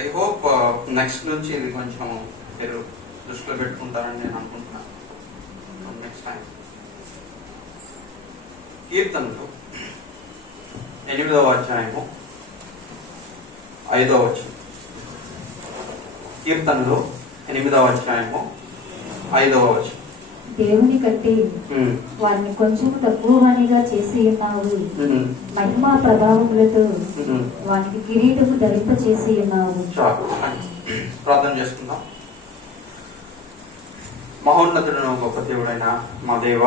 I hope next నుంచి ఇది కొంచెం మీరు దృష్టిలో పెట్టుకుంటారని నేను అనుకుంటున్నాను. నెక్స్ట్ టైం కీర్తనలు 8వ అధ్యాయము 5వ వచనం. కీర్తనలు 8వ అధ్యాయము 5వ వచనం. దేవుని కంటే వారిని కొంచెం తక్కువగా చేసి ఉన్నావు, మహిమా ప్రభావములతో వానికి కిరీటము ధరింప చేసి ఉన్నావు. ప్రార్థన చేసుకుందాం. మహోన్నతుడైన గొప్ప దేవుడైన మా దేవ,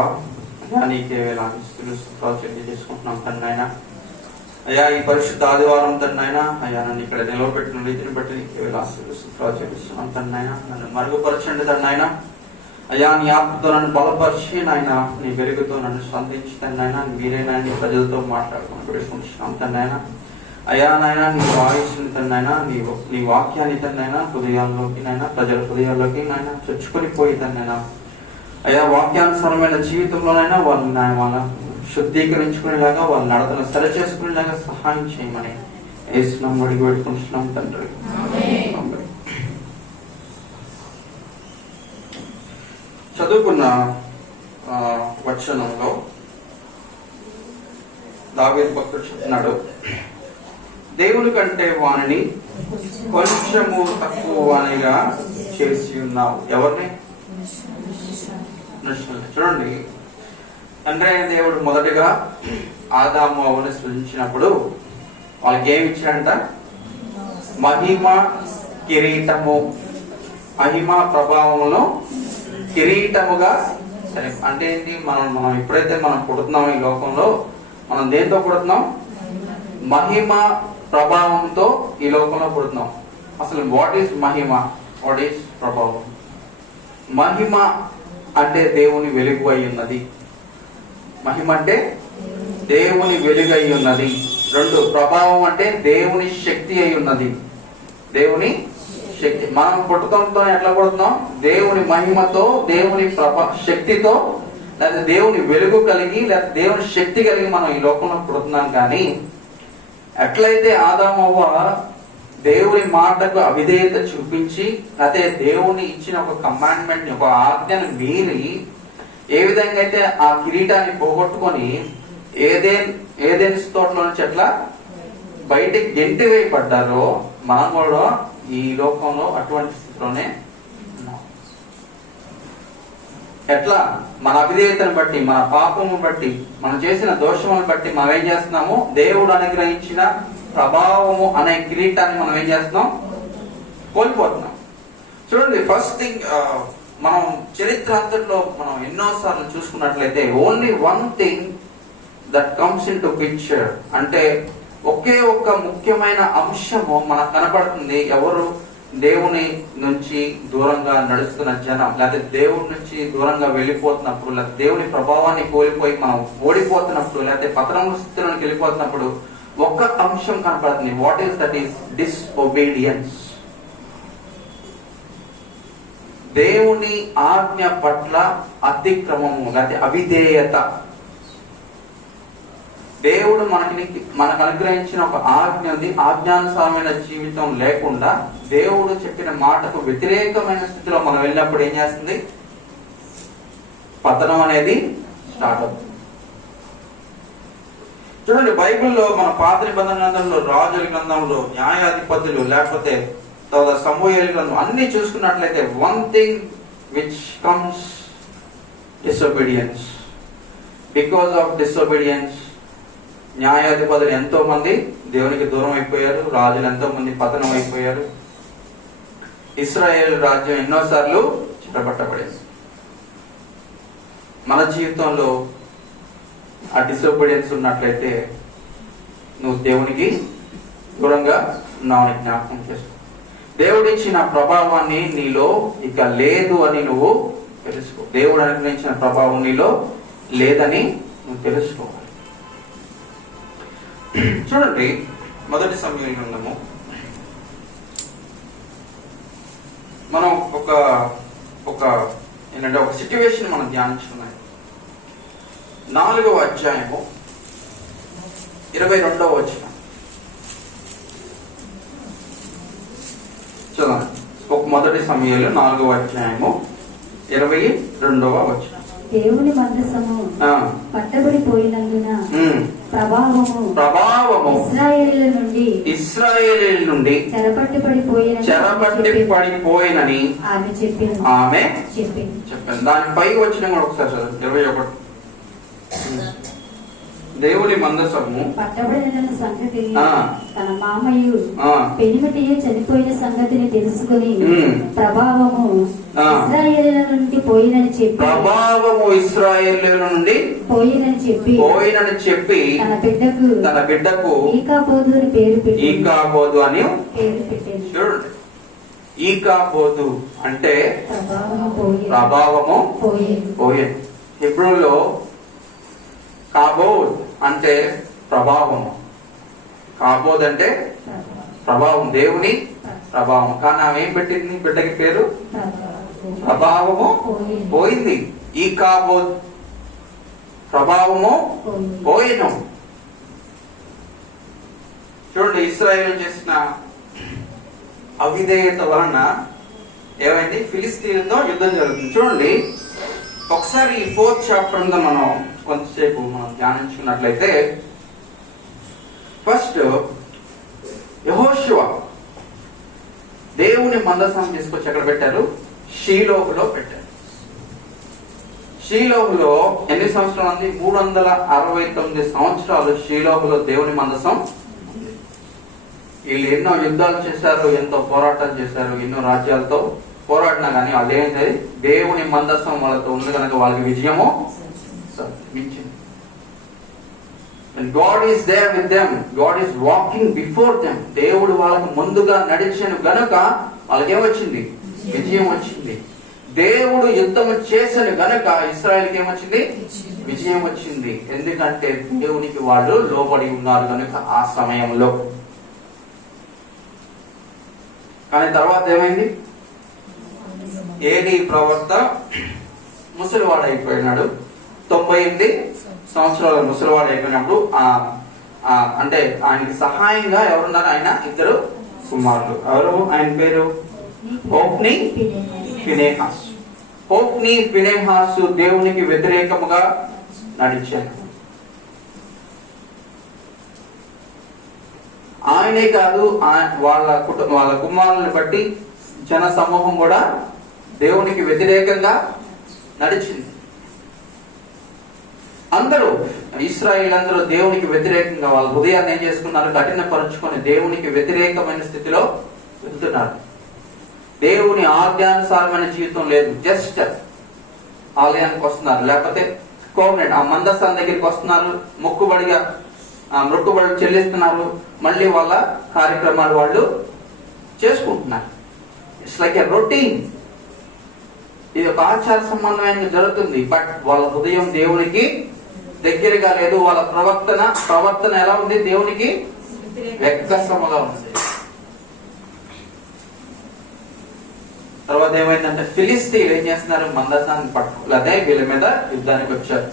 నీకే వేలాది స్తుతులు చేసుకుంటున్నాం తండ్రి. అయ్యా ఈ పరిశుద్ధ ఆదివారం తండ్రి, అయ్యా నన్ను ఇక్కడ నిలవబెట్టిన రీతిని బట్టి నీకే వేలాది స్తుతులు చెల్లిస్తున్నాం తండ్రి. నన్ను మరుగుపరచండి తండ్రి. అయ్యా నీ ఆత్మతో నన్ను బలపరిచి నాయన, నీ వెలుగుతో నన్ను స్పందించుతాను నాయన. మీరే నాయన ప్రజలతో మాట్లాడుకుని పెట్టుకుంటున్నాం తండ్రి. అయ్యా నాయన నీ వాయిస్ని తండ్రి, నీ వాక్యాన్ని తండ్రి హృదయాల్లోకి నాయన, ప్రజల హృదయాల్లోకి నాయన చొచ్చుకొని పోయి తండ్రి. అయ్యా వాక్యానుసారమైన జీవితంలోనైనా వాళ్ళని నాయన వాళ్ళ శుద్ధీకరించుకునేలాగా, వాళ్ళ నడతను సరి చేసుకునేలాగా సహాయం చేయమని యేసునామములో అడిగి పెట్టుకుంటున్నాం తండ్రి. చదువుకున్న వచనంలో దావీదు భక్తుడు చెప్తున్నాడు, దేవుని కంటే వానిని కొంచెము తక్కువ వానిగా చేసి ఉన్నావు. ఎవరిని? చూడండి, తండ్రి అయిన దేవుడు మొదటగా ఆదాము అవ్వను సృజించినప్పుడు వాళ్ళకి ఏమి ఇచ్చాడంట? మహిమ కిరీటము, మహిమ ప్రభావములో కిరీటముగా. సరే అంటే ఏంటి? మనం ఎప్పుడైతే మనం పుడుతున్నాం ఈ లోకంలో, మనం దేంతో పుడుతున్నాం? మహిమ ప్రభావంతో ఈ లోకంలో పుడుతున్నాం. అసలు what is Mahima, what is ప్రభావం? మహిమ అంటే దేవుని వెలుగు అయి ఉన్నది. మహిమ అంటే దేవుని వెలుగు అయి ఉన్నది. 2, ప్రభావం అంటే దేవుని శక్తి అయి ఉన్నది. దేవుని శక్తి. మనం పుట్టడంతో ఎట్లా పుడుతున్నాం? దేవుని మహిమతో, దేవుని శక్తితో, లేదా దేవుని వెలుగు కలిగి, లేదా దేవుని శక్తి కలిగి మనం ఈ లోకంలో పుడుతున్నాం. కానీ ఎట్లయితే ఆదాము అవ్వ దేవుని మాటకు అవిధేయత చూపించి, అయితే దేవుని ఇచ్చిన ఒక కమాండ్మెంట్, ఒక ఆజ్ఞను మీరి ఏ విధంగా అయితే ఆ కిరీటాన్ని పోగొట్టుకొని ఏదైనా తోటలో నుంచి ఎట్లా బయటికి గెంటి వేయబడ్డారో, మనం కూడా ఈ లోకంలో అటువంటి స్థితిలోనే ఉన్నాం. ఎట్లా? మన అవిధేయతను బట్టి, మన పాపము బట్టి, మనం చేసిన దోషములను బట్టి మనం ఏం చేస్తున్నాము? దేవుడు అనుగ్రహించిన ప్రభావము అనే కిరీటాన్ని మనం ఏం చేస్తున్నాం? కోల్పోతున్నాం. చూడండి, ఫస్ట్ థింగ్, మనం చరిత్ర అంతట్లో మనం ఎన్నోసార్లు చూసుకున్నట్లయితే only one thing that comes in to picture, అంటే ఒకే ఒక్క ముఖ్యమైన అంశము మనకు కనపడుతుంది. ఎవరు? దేవుని నుంచి దూరంగా నడుస్తున్న జనం, లేకపోతే దేవుడి నుంచి దూరంగా వెళ్ళిపోతున్నప్పుడు, లేకపోతే దేవుని ప్రభావాన్ని కోల్పోయి మనం ఓడిపోతున్నప్పుడు, లేకపోతే పతనముల స్థితిలోకి వెళ్ళిపోతున్నప్పుడు ఒక్క అంశం కనపడుతుంది. What is that? Is disobedience. దేవుని ఆజ్ఞ పట్ల అతిక్రమము, లేకపోతే అవిధేయత. దేవుడు మనకు అనుగ్రహించిన ఒక ఆజ్ఞ ఉంది. ఆజ్ఞానుసారమైన జీవితం లేకుండా దేవుడు చెప్పిన మాటకు వ్యతిరేకమైన స్థితిలో మనం వెళ్ళినప్పుడు ఏం చేస్తుంది? పతనం అనేది స్టార్ట్ అవుతుంది. చూడండి, బైబిల్లో మన పాత నిబంధన గ్రంథంలో, రాజుల గ్రంథంలో, న్యాయాధిపతులు, లేకపోతే సమూయేలు గ్రంథం అన్ని చూసుకున్నట్లయితే one thing which comes disobedience. Because of disobedience న్యాయాధిపతులు ఎంతో మంది దేవునికి దూరం అయిపోయారు, రాజులు ఎంతో మంది పతనం అయిపోయారు. ఇశ్రాయేల్ రాజ్యం ఎన్నోసార్లు చిట్టపట్టబడింది. మన జీవితంలో ఆ డిసొబీడియన్స్ ఉన్నట్లయితే నువ్వు దేవునికి దూరంగా ఉన్నావని జ్ఞాపకం చేసుకో. దేవుడిచ్చిన ప్రభావాన్ని నీలో ఇక లేదు అని నువ్వు తెలుసుకో. దేవుడు అనుగ్రహించిన ప్రభావం నీలో లేదని నువ్వు తెలుసుకోవాలి. చూడండి, మొదటి సమూయేలు గ్రంథము మనం ఒక సిట్యువేషన్ మనం ధ్యానించుకున్నాం. 4వ అధ్యాయము 22వ వచనం. మొదటి సమయంలో 4వ అధ్యాయము 22వ వచనం. దేవుని మందసము ఆ, పట్టబడిపోయినందున ఉమ్, ప్రభావము ప్రభావము ఇశ్రాయేలీయుల నుండి చెరపట్టి పడిపోయినని ఆమె చెప్పింది. చెప్పాను. దానిపై వచ్చిన కూడా ఒకసారి చదువు. 21. దేవుని మందసము పట్టబడిన సంగతి ఆ, తన మామయ్య ఆ, పెనిమిటియు చనిపోయిన సంగతిని తెలుసుకుని ఉమ్, ప్రభావము ఆ, ఇశ్రాయేలీయుల నుండి పోయినని చెప్పి ప్రభావము ఇశ్రాయేలీయుల నుండి పోయినని చెప్పి తన బిడ్డకు ఈకాబోదు అని పేరు పెట్టి ఈకాబోదు అని పేరు పెట్టింది. చూడండి. ఈకాబోదు అంటే ప్రభావము ప్రభావము పోయింది. పోయేది. హెబ్రూలో కాబోద్ అంటే ప్రభావము. కాబోద్ అంటే ప్రభావం, దేవుని ప్రభావం. కానీ ఆమె ఏం పెట్టింది బిడ్డకి పేరు? ప్రభావము పోయింది. ఈ కాబోద్ ప్రభావము పోయిను. చూడండి, ఇశ్రాయేలు చేసిన అవిధేయత వలన ఏమైంది? ఫిలిస్తీన్లతో యుద్ధం జరుగుతుంది. చూడండి, ఒకసారి ఈ 4th చాప్టర్ అంతా మనం కొంతసేపు ధ్యానించుకున్నట్లయితే, ఫస్ట్ యెహోషువ దేవుని మందసం తీసుకొచ్చి ఎక్కడ పెట్టారు? షీలోహులో పెట్టారు. షీలోహులో ఎన్ని సంవత్సరాలు ఉంది? 369 సంవత్సరాలు షీలోహులో దేవుని మందసం. వీళ్ళు ఎన్నో యుద్ధాలు చేశారు, ఎంతో పోరాటాలు చేశారు, ఎన్నో రాజ్యాలతో పోరాడినా కానీ అదేంటి? దేవుని మందసం వాళ్ళతో ఉంది కనుక వాళ్ళకి విజయము మించింది. God is there with them. God is walking before them. దేవుడు వాళ్ళకు ముందుగా నడిచాను గనుక వాళ్ళకి ఏమొచ్చింది? విజయం వచ్చింది. దేవుడు యుద్ధం చేశాను గనుక ఇశ్రాయేలుకి ఏమొచ్చింది? విజయం వచ్చింది. ఎందుకంటే దేవునికి వాళ్ళు లోబడి ఉన్నారు కనుక ఆ సమయంలో. కానీ తర్వాత ఏమైంది? ఏలీ ప్రవక్త ముసలివాడు అయిపోయినాడు. 98 సంవత్సరాల ముసలివాడు అయిపోయినప్పుడు అంటే ఆయనకి సహాయంగా ఎవరున్నారు? ఆయన ఇద్దరు కుమారులు. ఎవరు? ఆయన పేరు హోఫ్నీ, ఫినెహాస్. హోఫ్నీ, ఫినెహాసు దేవునికి వ్యతిరేకముగా నడిచారు. ఆయనే కాదు, వాళ్ళ కుమారులను బట్టి జన సమూహం కూడా దేవునికి వ్యతిరేకంగా నడిచింది. అందరూ ఇశ్రాయేలు అందరూ దేవునికి వ్యతిరేకంగా వాళ్ళ హృదయాన్ని ఏం చేసుకున్నారు? కఠినపరుచుకొని దేవునికి వ్యతిరేకమైన స్థితిలో వెళ్తున్నారు. దేవుని ఆజ్ఞానుసారమైన జీవితం లేదు. జస్ట్ ఆలయానికి వస్తున్నారు, లేకపోతే కోవెనెంట్ ఆ మందస్థానం దగ్గరికి వస్తున్నారు, మొక్కుబడిగా మొక్కుబడులు చెల్లిస్తున్నారు, మళ్ళీ వాళ్ళ కార్యక్రమాలు వాళ్ళు చేసుకుంటున్నారు. It's like a routine. ఇది ఒక ఆచార సంబంధమైన జరుగుతుంది. బట్ వాళ్ళ హృదయం దేవునికి దగ్గరగా లేదు. వాళ్ళ ప్రవర్తన ఎలా ఉంది? దేవునికి వ్యక్తసముగా ఉంది. తర్వాత ఏమైందంటే ఫిలిస్తీన్లు ఏం చేస్తున్నారు? మందసాన్ని పట్టుకోలేదే వీళ్ళ మీద యుద్ధానికి వచ్చారు.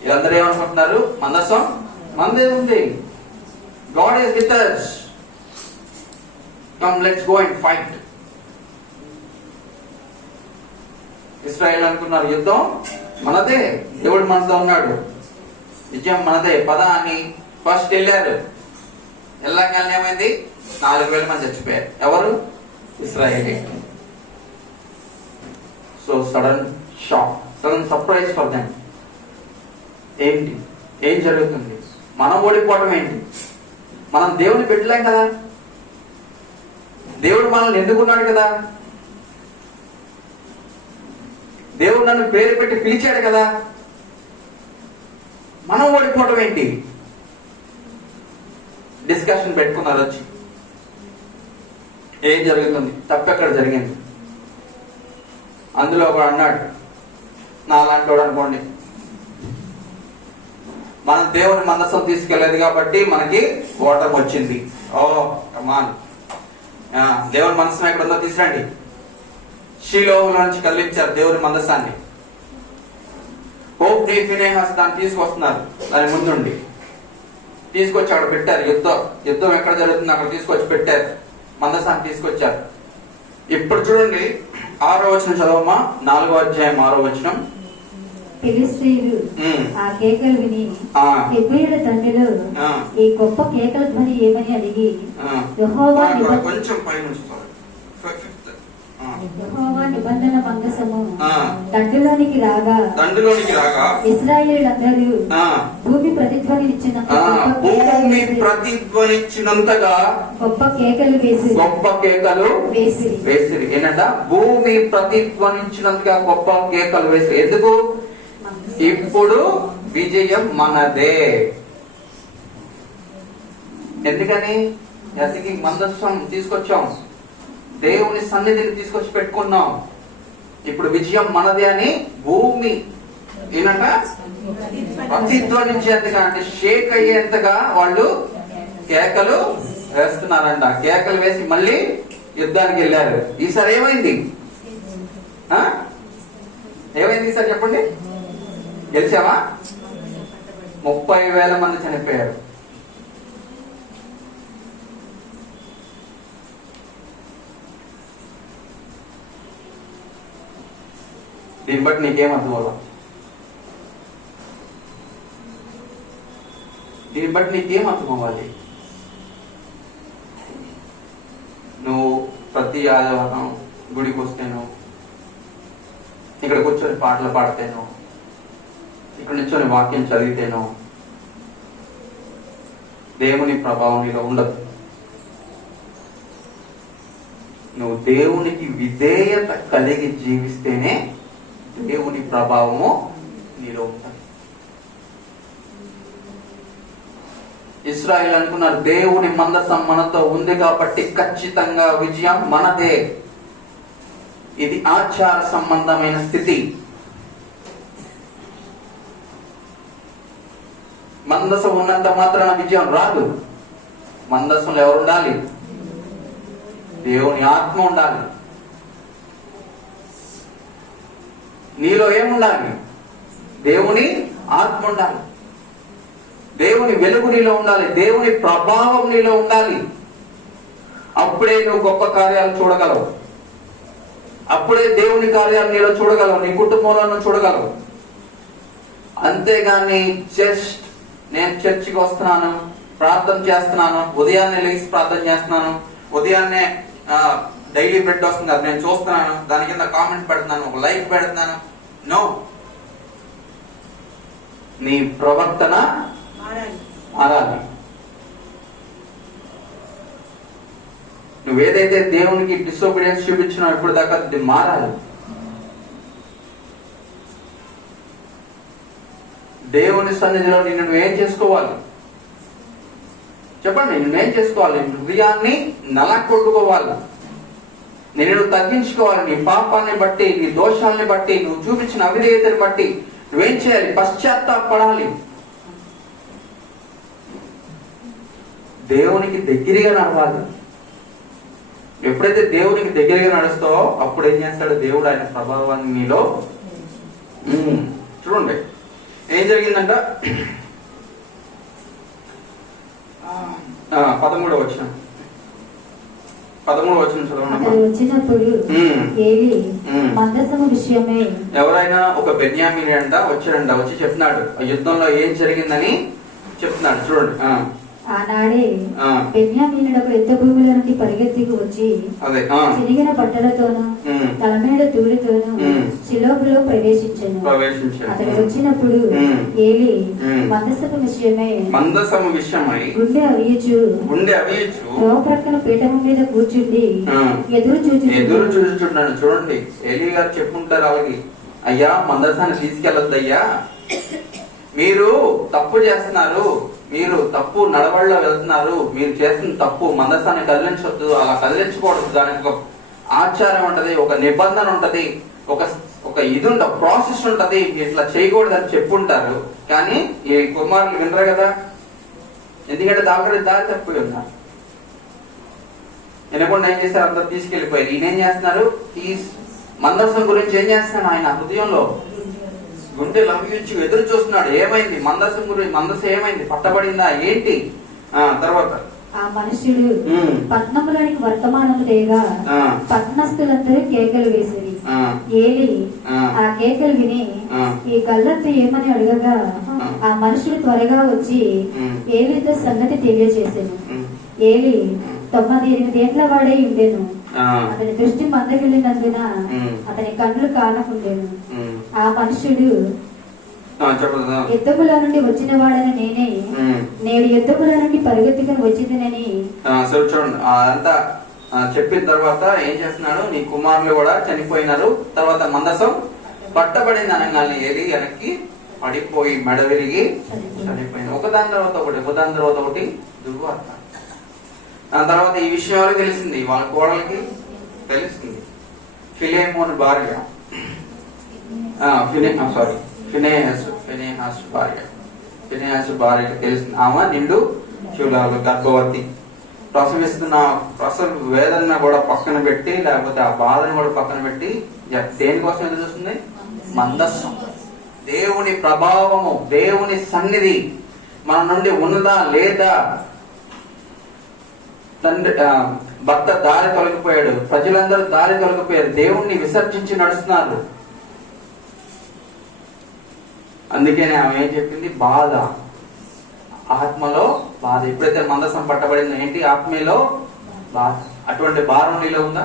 వీళ్ళందరూ ఏమనుకుంటున్నారు? మందసం మందే ఉంది, God is with us, come let's go and fight. ఇశ్రాయేలు అనుకున్నారు యుద్ధం మనదే, దేవుడు మనతో ఉన్నాడు, విజయం మనదే, పద అని ఫస్ట్ వెళ్ళారు. వెళ్ళగానే ఏమైంది? 4,000 మంది చచ్చిపోయారు. ఎవరు? Israeli. So sudden shock, sudden surprise for them. ఏంటి? ఏం జరుగుతుంది? మనం ఓడిపోవటం ఏంటి? మనం దేవుని పెట్టలేం కదా, దేవుడు మనల్ని ఎందుకున్నాడు కదా, దేవుడు నన్ను పేరు పెట్టి పిలిచాడు కదా, మనం ఓడిపోవటం ఏంటి? డిస్కషన్ పెట్టుకున్నారు వచ్చి. ఏం జరుగుతుంది? తప్పెక్కడ జరిగింది? అందులో ఒకడు అన్నాడు, నాలాంటి వాడు అనుకోండి, మనం దేవుని మందసం తీసుకెళ్లేదు కాబట్టి మనకి ఓటమి వచ్చింది. ఓ కమాన్, దేవుని మందసం ఎక్కడ ఉందో తీసురండి. షీలోహులో నుంచి కదిలించారు దేవుని మందసాన్ని. హోఫ్నీ, ఫినెహాస్ దాన్ని తీసుకొస్తున్నారు. దాని ముందుండి తీసుకొచ్చి అక్కడ పెట్టారు. యుద్ధం ఎక్కడ జరుగుతుంది అక్కడ తీసుకొచ్చి పెట్టారు. మందసాన్ని తీసుకొచ్చారు. ఇప్పుడు చూడండి 6వ వచనం చదవమ్మా. 4వ అధ్యాయం 6వ వచనం. ఫిలిష్తీయులు ఆ కేకలు విని ఆ, హెబ్రీయుల తండ్రిలో ఆ, ఈ గొప్ప కేకల ధ్వని ఏమని అడిగి ఆ. యెహోవా కొంచెం పైన ఉంచుతారు. యెహోవా నిబంధన మందసము ఆ. దండులోనికి రాగా దండులోనికి రాగా ఇశ్రాయేలీయులందరూ ఆ, భూమి ప్రతిధ్వనించినంత భూమి ప్రతిధ్వనించినంతగా గొప్ప కేకలు వేసి గొప్ప కేకలు వేసిరి. వేసిరి. ఏంటంట? భూమి ప్రతిధ్వనించినంతగా గొప్ప కేకలు వేసిరి. ఎందుకు? ఇప్పుడు విజయం మనదే. ఎందుకని? ఎతికి మందస్సం తీసుకొచ్చాం, దేవుని సన్నిధిని తీసుకొచ్చి పెట్టుకున్నాం. ఇప్పుడు విజయం మనదే అని భూమి ఏంటంట ప్రతిధ్వనించేంతగా, అంటే షేక్ అయ్యేంతగా వాళ్ళు కేకలు వేస్తున్నారంట. కేకలు వేసి మళ్ళీ యుద్ధానికి వెళ్ళారు. ఈసారి ఏమైంది? ఏమైంది ఈసారి చెప్పండి? గెలిచావా? 30,000 మంది చనిపోయారు. దీన్ని బట్టి నీకేం అర్థం అవ్వాలి? దీన్ని బట్టి నీకేం అర్థం అవ్వాలి? నువ్వు ప్రతి ఆదివారం గుడికి వస్తేను, ఇక్కడ కూర్చొని పాటలు పాడితేను, ఇక్కడ నుంచొని వాక్యం చదివితేను దేవుని ప్రభావం నీలో ఉండదు. నువ్వు దేవునికి విధేయత కలిగి జీవిస్తేనే దేవుని ప్రభావము నీలో ఉంటుంది. ఇశ్రాయేలు అనుకున్నారు, దేవుని మందసం మనతో ఉంది కాబట్టి ఖచ్చితంగా విజయం మనదే. ఇది ఆచార సంబంధమైన స్థితి. మందసం ఉన్నంత మాత్రాన విజయం రాదు. మందసంలో ఎవరు ఉండాలి? దేవుని ఆత్మ ఉండాలి. నీలో ఏముండాలి? దేవుని ఆత్మ ఉండాలి. దేవుని వెలుగు నీలో ఉండాలి. దేవుని ప్రభావం నీలో ఉండాలి. అప్పుడే నువ్వు గొప్ప కార్యాలు చూడగలవు. అప్పుడే దేవుని కార్యాలు నీలో చూడగలవు, నీ కుటుంబంలో చూడగలవు. అంతేగాని జస్ట్ నేను చర్చికి వస్తున్నాను, ప్రార్థన చేస్తున్నాను, ఉదయాన్నే లేచి ప్రార్థన చేస్తున్నాను, ఉదయాన్నే డైలీ బ్రెడ్ వస్తుంది, అది నేను చూస్తున్నాను, దాని కింద కామెంట్ పెడుతున్నాను, ఒక లైక్ పెడుతున్నాను. నో, నీ ప్రవర్తన మారాలి. నువ్వేదైతే దేవునికి డిసోబీడియన్స్ చూపించినావు ఇప్పుడు దాకా అది మారాలి. దేవుని సన్నిధిలో నిన్ను నువ్వేం చేసుకోవాలి చెప్పండి? నువ్వేం చేసుకోవాలి? హృదయాన్ని నలకొట్టుకోవాలి, నిన్ను తగ్గించుకోవాలి. నీ పాపాన్ని బట్టి, నీ దోషాలని బట్టి, నువ్వు చూపించిన అవిధేయతని బట్టి నువ్వేం చేయాలి? పశ్చాత్తాపడాలి. దేవునికి దగ్గరగా నడవాలి. ఎప్పుడైతే దేవునికి దగ్గరగా నడుస్తావో అప్పుడు ఏం చేస్తాడు దేవుడు? ఆయన ప్రభావాన్ని నీలో చూడండి. ఏం జరిగిందంట? 13వ వచనం చదవండి. వచ్చినప్పుడు మందసము విషయమే ఎవరైనా ఒక బెన్యామీని అంట వచ్చాడంట, వచ్చి చెప్తున్నాడు ఆ యుద్ధంలో ఏం జరిగిందని చెప్తున్నాడు. చూడండి. ఆనాడే బెన్యామీనులకు యుద్ధ భూముల నుండి పరిగెత్తికి వచ్చి చిరిగిన బట్టలతోనూ తల మీద ధూళితోనూ షిలోహులో ప్రవేశించాను. అతడు వచ్చినప్పుడు ఏలీ మందసము విషయమై గుండె అవియచు ప్రక్కన పీఠము మీద కూర్చుండి ఎదురు చూచుచున్నాడు. చూడండి, ఏలీ గారు చెప్పుంటారు వాళ్ళకి, అయ్యా మందసాన్ని తీసుకెళ్ళొద్దయ్యా, మీరు తప్పు చేస్తున్నారు, మీరు తప్పు నడవడిలో వెళ్తున్నారు, మీరు చేస్తున్న తప్పు, మందసాన్ని కదిలించవద్దు, అలా కదిలించకూడదు. దానికి ఒక ఆచారం ఉంటది, ఒక నిబంధన ఉంటది, ఒక ఇది ఉంటది, ప్రాసెస్ ఉంటది, ఇట్లా చేయకూడదు అని చెప్పుంటారు. కానీ ఈ కుమారులు వినరు కదా, ఎందుకంటే దారి తప్పిపోయి ఉన్నారు. వినకుండా ఏం చేస్తారు? అంతా తీసుకెళ్లిపోయారు. ఈయన ఏం చేస్తున్నారు? ఈ మందసం గురించి ఏం చేస్తున్నాడు? ఆయన హృదయంలో గుండె లంఘించి ఎదురు చూస్తున్నాడు. ఏమైంది? మందసం ఏమైంది? పట్టబడిందా ఏంటి? తర్వాత ఆ మనుష్యుడు పట్నములోనికి వర్తమానము తేగా పట్టణస్థులందరూ కేకలు వేసిరి. ఏలి ఆ కేకలు విని ఈ గల్లత్తు ఏమని అడగగా ఆ మనుషుడు త్వరగా వచ్చి ఏలితో సంగతి తెలియజేసాను. ఏలి 98 ఏళ్ల వాడై ఉండేను. అతని దృష్టి మందగిలినందున అతని కన్నులు కానకుండేను. ఆ మనుషుడు యుద్ధములో నుండి వచ్చిన వాడని నేనే, నేడు యుద్ధములో నుండి పరిగెత్తుకుని వచ్చిందినని. చూడండి, అదంతా చెప్పిన తర్వాత ఏం చేస్తున్నాడు, నీ కుమారులు కూడా చనిపోయినారు, తర్వాత మందసం పట్టబడింది అనగానే ఏలి వెనక్కి పడిపోయి మెడ విరిగి చనిపోయింది. ఒకదాని తర్వాత ఒకటి దుర్వార్త. దాని తర్వాత ఈ విషయం ఎవరికి తెలిసింది, వాళ్ళ కోడలకి తెలిసింది. ఫిలేమోన్ భార్య, ఫినెహాసు భార్యకి తెలిసింది. ఆమె నిండు చూడాలి, గర్భవతి, ప్రసవ వేదన కూడా పక్కన పెట్టి, లేకపోతే ఆ బాధను కూడా పక్కన పెట్టి దేనికోసం ఎదురు చూస్తుంది, మందస్సం. దేవుని ప్రభావము, దేవుని సన్నిధి మన నుండి ఉన్నదా లేదా. తండ్రి భర్త దారి తొలగిపోయాడు, ప్రజలందరూ దారి తొలగిపోయారు, దేవుణ్ణి విసర్జించి నడుస్తున్నారు. అందుకనే ఆమె ఏం చెప్పింది, బాధ, ఆత్మలో బాధ. ఎప్పుడైతే మందసం పట్టబడిందో ఏంటి, ఆత్మలో బాధ. అటువంటి భారం నీలో ఉందా?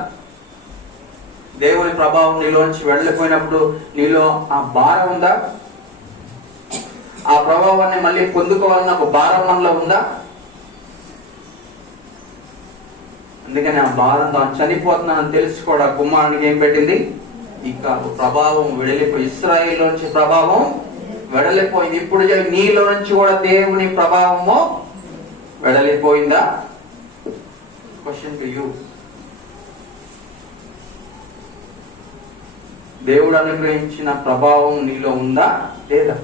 దేవుని ప్రభావం నీలోంచి వెళ్ళిపోయినప్పుడు నీలో ఆ భారం ఉందా? ఆ ప్రభావాన్ని మళ్ళీ పొందుకోవాలన్న ఒక భారం మనలో ఉందా? అందుకని ఆ భారం, తాను చనిపోతున్నానని తెలిసి కూడా కుమారునికి ఏం పెట్టింది, ఇక ప్రభావం వెడలిపోయి, ఇశ్రాయేలు నుంచి ప్రభావం వెడలిపోయింది. ఇప్పుడు నీలో నుంచి కూడా దేవుని ప్రభావము వెడలిపోయిందా? Question to you. దేవుడు అనుగ్రహించిన ప్రభావం నీలో ఉందా లేదా?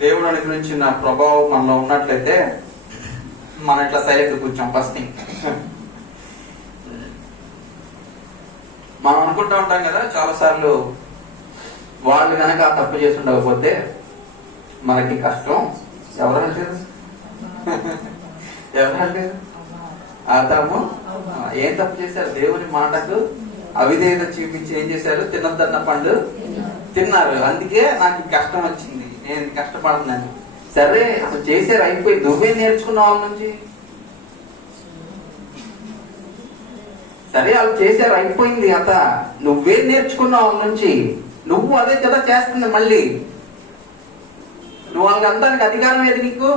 దేవుడు అనుగ్రహించిన ప్రభావం మనలో ఉన్నట్లయితే మనం ఇట్లా సైలెంట్ కూర్చోం. ఫస్ట్ థింగ్, మనం అనుకుంటూ ఉంటాం కదా చాలా సార్లు, వాళ్ళు కనుక తప్పు చేసి ఉండకపోతే మనకి కష్టం. ఎవరంటే ఆదాము ఏం తప్పు చేశారు, దేవుని మాటకు అవిధేయత చూపించి ఏం చేశారు, తినొద్దన్న పండు తిన్నారు. అందుకే నాకు కష్టం వచ్చింది, నేను కష్టపడుతున్నాను. సరే, అసలు చేసారు, అయిపోయి, నువ్వే నేర్చుకున్నావు వాళ్ళ నుంచి. సరే, వాళ్ళు చేశారు, అయిపోయింది, అత నువ్వే నేర్చుకున్నావు వాళ్ళ నుంచి. నువ్వు అదే కదా చేస్తుంది మళ్ళీ. నువ్వు వాళ్ళకి అందానికి అధికారం ఏది నీకు?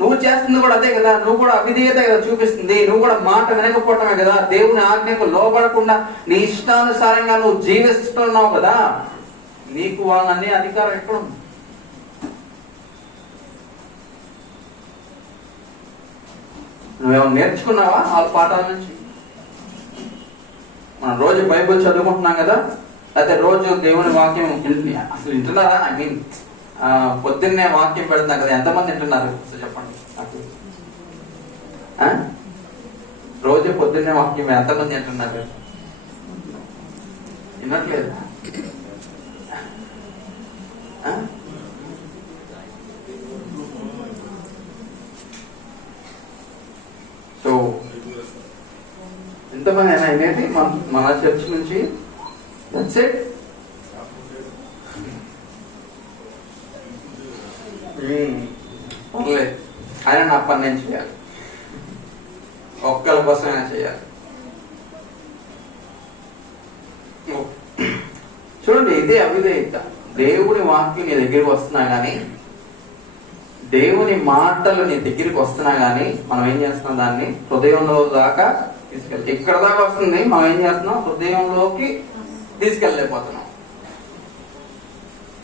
నువ్వు చేస్తుంది కూడా అదే కదా. నువ్వు కూడా అవిధేయత కదా చూపిస్తుంది. నువ్వు కూడా మాట వినకపోవటమే కదా. దేవుని ఆజ్ఞకు లోబడకుండా నీ ఇష్టానుసారంగా నువ్వు జీవిస్తున్నావు కదా. నీకు వాళ్ళని అధికారం ఎక్కడుంది? నువ్వేమన్నా నేర్చుకున్నావా వాళ్ళ పాఠాల నుంచి? మనం రోజు బైబిల్ చదువుకుంటున్నాం కదా, అయితే రోజు దేవుని వాక్యం అసలు వింటున్నారా? ఐ మీన్ పొద్దున్నే వాక్యం పెడుతున్నాం కదా, ఎంతమంది వింటున్నారు చెప్పండి నాకు. రోజు పొద్దున్నే వాక్యం ఎంతమంది వింటున్నారు? వినట్లేదు. సో ఎంతమంది అయినా అనేది మన చర్చ్ నుంచి? That's it. ఆయన నా పని నేను చేయాలి, ఒక్కల కోసమైనా చేయాలి. చూడండి, ఇదే అవిధేయత. దేవుని వాక్యం నీ దగ్గరికి వస్తున్నా గానీ, దేవుని మాటలు నీ దగ్గరికి వస్తున్నా గానీ మనం ఏం చేస్తున్నాం, దాన్ని హృదయంలో దాకా తీసుకెళ్ళి, ఇక్కడ దాకా వస్తుంది, మనం ఏం చేస్తున్నాం, హృదయంలోకి తీసుకెళ్ళలేకపోతున్నాం.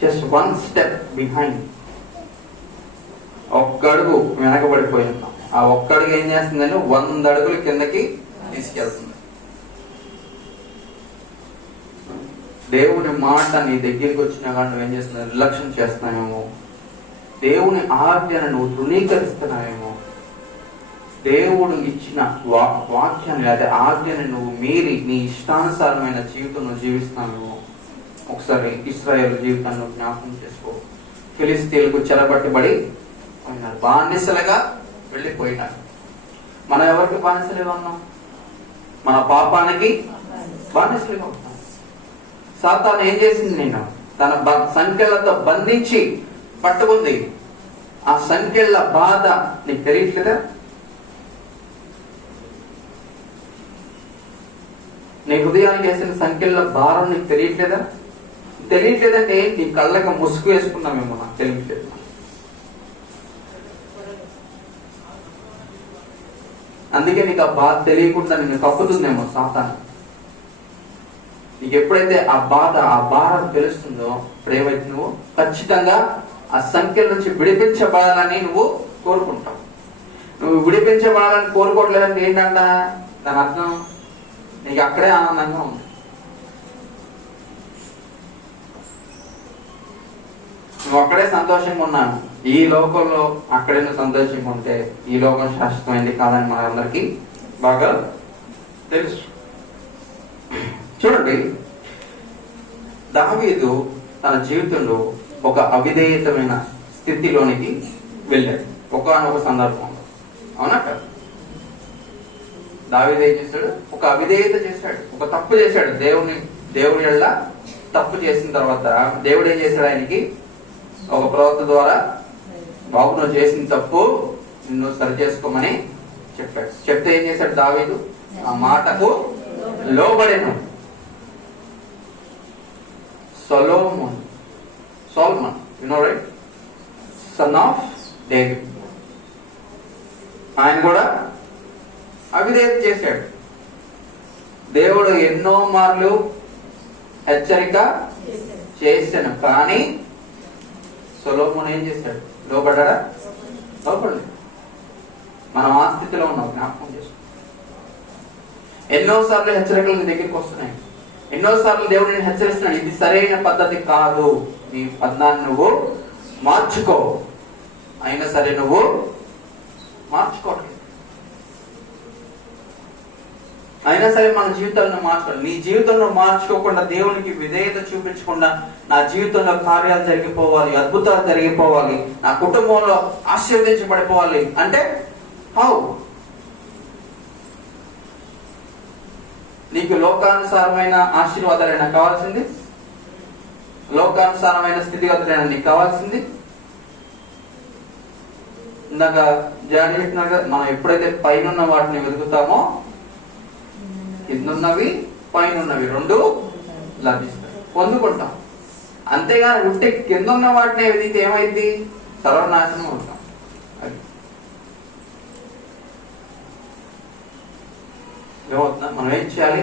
జస్ట్ వన్ స్టెప్ బిహైండ్, ఒక్కడుగు వెనకబడిపోయి ఉన్నాం. ఆ ఒక్కడుగు ఏం చేస్తుందని 100 అడుగులు కిందకి తీసుకెళ్తుంది. దేవుని మాట నీ దగ్గరికి వచ్చినా కానీ నువ్వేం చేస్తున్నావు, నిర్లక్ష్యం చేస్తున్నావేమో. దేవుని ఆజ్ఞను నువ్వు తృణీకరిస్తున్నావేమో. దేవుడు ఇచ్చిన వాక్యాన్ని లేదా ఆజ్ఞని నువ్వు మీరి నీ ఇష్టానుసారమైన జీవితం నువ్వు జీవిస్తున్నావేమో. ఒకసారి ఇశ్రాయేలు జీవితాన్ని జ్ఞాపకం చేసుకో. ఫిలిస్తీన్లకు చెరబట్టబడి పోయినారు, బానిసలుగా వెళ్ళిపోయినారు. మనం ఎవరికి బానిసలుగా ఉన్నాం? మన పాపానికి బానిసలుగా ఉన్నాం. సాతాను ఏం చేసింది? నేను తన సంఖ్యలతో బంధించి పట్టుకుంది. ఆ సంఖ్యల బాధ నీకు తెలియట్లేదా? నీ హృదయానికి వేసిన సంఖ్యల భారం నీకు తెలియట్లేదా? తెలియట్లేదంటే నీ కళ్ళకి ముసుగు వేసుకున్నామేమో, నాకు తెలియట్లేదు. అందుకే నీకు ఆ బాధ తెలియకుండా నిన్ను కప్పుతుందేమో సాతాను. నీకు ఎప్పుడైతే ఆ బాధ, ఆ భారం తెలుస్తుందో ఇప్పుడేమైతే నువ్వు ఖచ్చితంగా ఆ సంఖ్యల నుంచి విడిపించబడాలని నువ్వు కోరుకుంటావు. నువ్వు విడిపించబడాలని కోరుకోవట్లేదంటే ఏంటంట దాని అర్థం? నీకు అక్కడే ఆనందంగా ఉంది. నువ్వు అక్కడే సంతోషంగా ఉన్నాను. ఈ లోకంలో అక్కడే నువ్వు సంతోషంగా ఉంటే ఈ లోకం శాశ్వతమైంది కాదని మనందరికీ బాగా తెలుసు. చూడండి, దావీదు తన జీవితంలో ఒక అవిధేయతమైన స్థితిలోనికి వెళ్ళాడు ఒకానొక సందర్భంలో. అవునా కదా? దావీదు ఏం చేశాడు? ఒక అవిధేయత చేశాడు, ఒక తప్పు చేశాడు. దేవుని యెడల తప్పు చేసిన తర్వాత దేవుడు ఏం చేశాడు? ఆయనకి ఒక ప్రవక్త ద్వారా, బాబు నువ్వు చేసిన తప్పు నిన్ను సరి చేసుకోమని చెప్పాడు. చెప్తే ఏం చేశాడు దావీదు? ఆ మాటకు లోబడెను. Solomon, you know right, son of David, ఆయన కూడా అవిధేయత చేశాడు. దేవుడు ఎన్నో మార్లు హెచ్చరిక చేశాను, కానీ సొలొమోన్ ఏం చేశాడు? లోబడ్డా? లోపడలేదు. మనం ఆ స్థితిలో ఉన్నాం, జ్ఞాపకం చేసుకో. ఎన్నోసార్లు హెచ్చరికలు నీ దగ్గరికి వస్తున్నాయి. ఎన్నోసార్లు దేవుడు నేను హెచ్చరిస్తున్నాడు, ఇది సరైన పద్ధతి కాదు, నీ పద్నాన్ని నువ్వు మార్చుకో. అయినా సరే నువ్వు మార్చుకోవట్లేదు. అయినా సరే మన జీవితాలను మార్చుకోవాలి. నీ జీవితంలో మార్చుకోకుండా, దేవునికి విధేయత చూపించకుండా నా జీవితంలో కార్యాలు జరిగిపోవాలి, అద్భుతాలు జరిగిపోవాలి, నా కుటుంబంలో ఆశీర్వదించబడిపోవాలి అంటే హౌ? నీకు లోకానుసారమైన ఆశీర్వాదాలైనా కావాల్సింది? లోకానుసారమైన స్థితిగతులైనా నీకు కావాల్సింది? ఇందాక జాడి చెప్పినాక మనం ఎప్పుడైతే పైన వాటిని వెతుకుతామో కిందున్నవి పైనున్నవి రెండు లభిస్తాయి, పొందుకుంటాం. అంతేగాని ఉంటే కింద ఉన్న వాటిని వెతికితే ఏమైంది? సర్వనాశనం అవుతాం. అది మనం ఏం చేయాలి?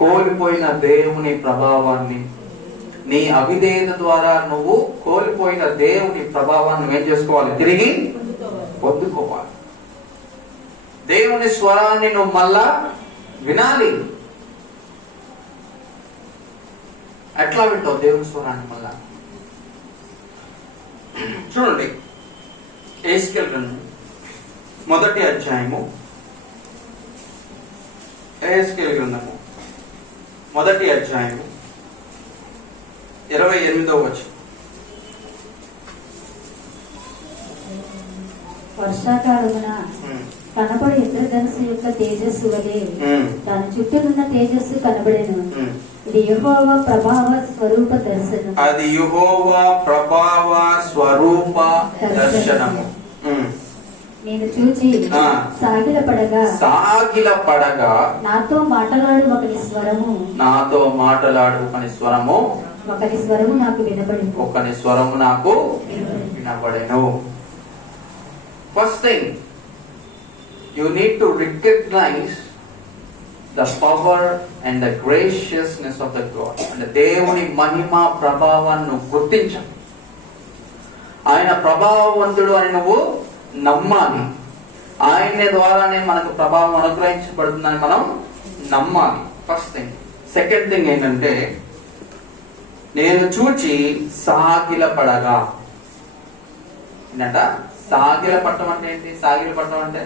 కోల్పోయిన దేవుని ప్రభావాన్ని, నీ అవిధేయత ద్వారా నువ్వు కోల్పోయిన దేవుని ప్రభావాన్ని ఏం చేసుకోవాలి? తిరిగి పొందుకోవాలి. దేవుని స్వరాన్ని నువ్వు మళ్ళా వినాలి. ఎట్లా వింటావు దేవుని స్వరాన్ని మళ్ళా? చూడండి, యెహెజ్కేలు గ్రంథం 1వ అధ్యాయము, యెహెజ్కేలు గ్రంథము 1వ అధ్యాయము 28వ వచనం. వర్షాకాలమున కనబడి ఇంద్రధనుసు యొక్క తేజస్సు వలె దాని చుట్టూనున్న తేజస్సు కనబడేను. ఇది యెహోవా ప్రభావ స్వరూప దర్శనం. అది యెహోవా ప్రభావ స్వరూప దర్శనము. నేను చూచి సాగిలపడగా నాతో మాటలాడు ఒకని స్వరము ఒకని స్వరము నాకు వినబడెను. First thing, you need to recognize the power and the graciousness of the God. అంటే దేవుని మహిమ ప్రభావాన్ని గుర్తించాలి. ఆయన ప్రభావవంతుడు అని నువ్వు నమ్మాలి. ఆయన ద్వారానే మనకు ప్రభావం అనుగ్రహించబడుతుందని మనం నమ్మాలి. First thing. సెకండ్ థింగ్ ఏంటంటే, నేను చూచి సాగిలపడగా. ఏంటంట సాగిలపడటం అంటే ఏంటి? సాగిలపడటం అంటే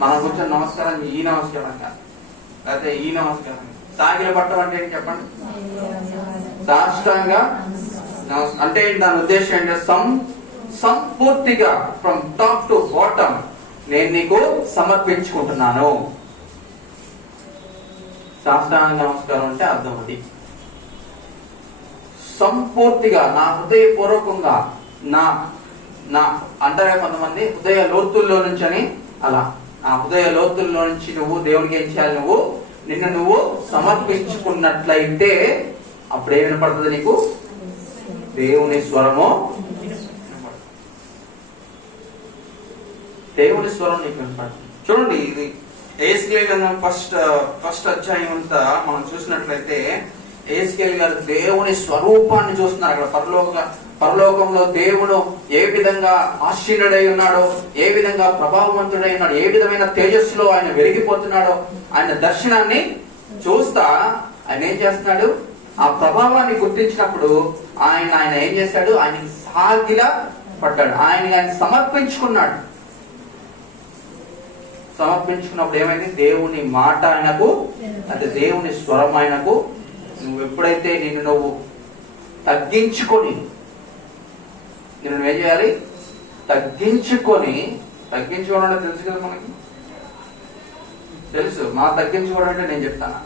మనం కొంచెం నమస్కారం, ఈ నమస్కారం కాదు, లేకపోతే ఈ నమస్కారం. సాగిలపడటం అంటే ఏంటి చెప్పండి? సాష్టాంగ అంటే దాని ఉద్దేశం ఏంటంటే సంపూర్తిగా ఫ్రమ్ టాప్ టు బాటమ్ నేను నీకు సమర్పించుకుంటున్నాను. సాష్టాంగ నమస్కారం అంటే అర్థం అది. సంపూర్తిగా నా హృదయపూర్వకంగా నా నా అంటారే కొంతమంది హృదయ లోతుల్లో నుంచి అని, అలా ఆ హృదయ లోతుల్లో నుంచి నువ్వు దేవునికి ఏం చేయాలి, నిన్ను నువ్వు సమర్పించుకున్నట్లయితే అప్పుడు ఏం వినపడుతుంది నీకు? దేవుని స్వరము. దేవుని స్వరం నీకు వినపడుతుంది. చూడండి, ఇది ఎహెజ్కేలు గ్రంథం ఫస్ట్ అధ్యాయం అంతా మనం చూసినట్లయితే ఎహెజ్కేలు గారు దేవుని స్వరూపాన్ని చూస్తున్నారు. అక్కడ పరలోకంలో దేవుడు ఏ విధంగా ఆశ్చర్యుడై ఉన్నాడో, ఏ విధంగా ప్రభావవంతుడై ఉన్నాడు, ఏ విధమైన తేజస్సులో ఆయన వెలిగిపోతున్నాడో, ఆయన దర్శనాన్ని చూస్తా ఆయన ఏం చేస్తున్నాడు, ఆ ప్రభావాన్ని గుర్తించినప్పుడు ఆయన ఏం చేశాడు, ఆయనకి సాగిలా పడ్డాడు, ఆయన సమర్పించుకున్నాడు. సమర్పించుకున్నప్పుడు ఏమైంది, దేవుని మాట ఆయనకు, అంటే దేవుని స్వరం ఆయనకు. నువ్వు ఎప్పుడైతే నువ్వు తగ్గించుకొని నువ్వేం చేయాలి, తగ్గించుకోవడం అంటే తెలుసు కదా మనకి, తెలుసు. మా తగ్గించుకోవడం అంటే నేను చెప్తాను,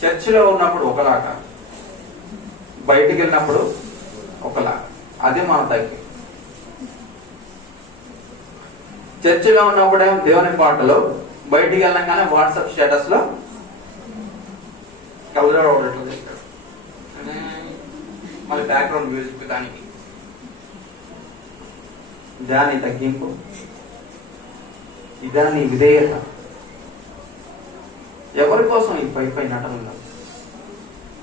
చర్చిలో ఉన్నప్పుడు ఒకలాగా, బయటికి వెళ్ళినప్పుడు ఒకలాగా, అది మన తగ్గి. చర్చిలో ఉన్నప్పుడే దేవుని పాటలు, బయటికి వెళ్ళంగానే వాట్సాప్ స్టేటస్ లో మళ్ళీ బ్యాక్గ్రౌండ్ మ్యూజిక్ దానికి. దాని తగ్గింపు, ఇదాని విధేయత. ఎవరి కోసం ఈ పై నటనలో?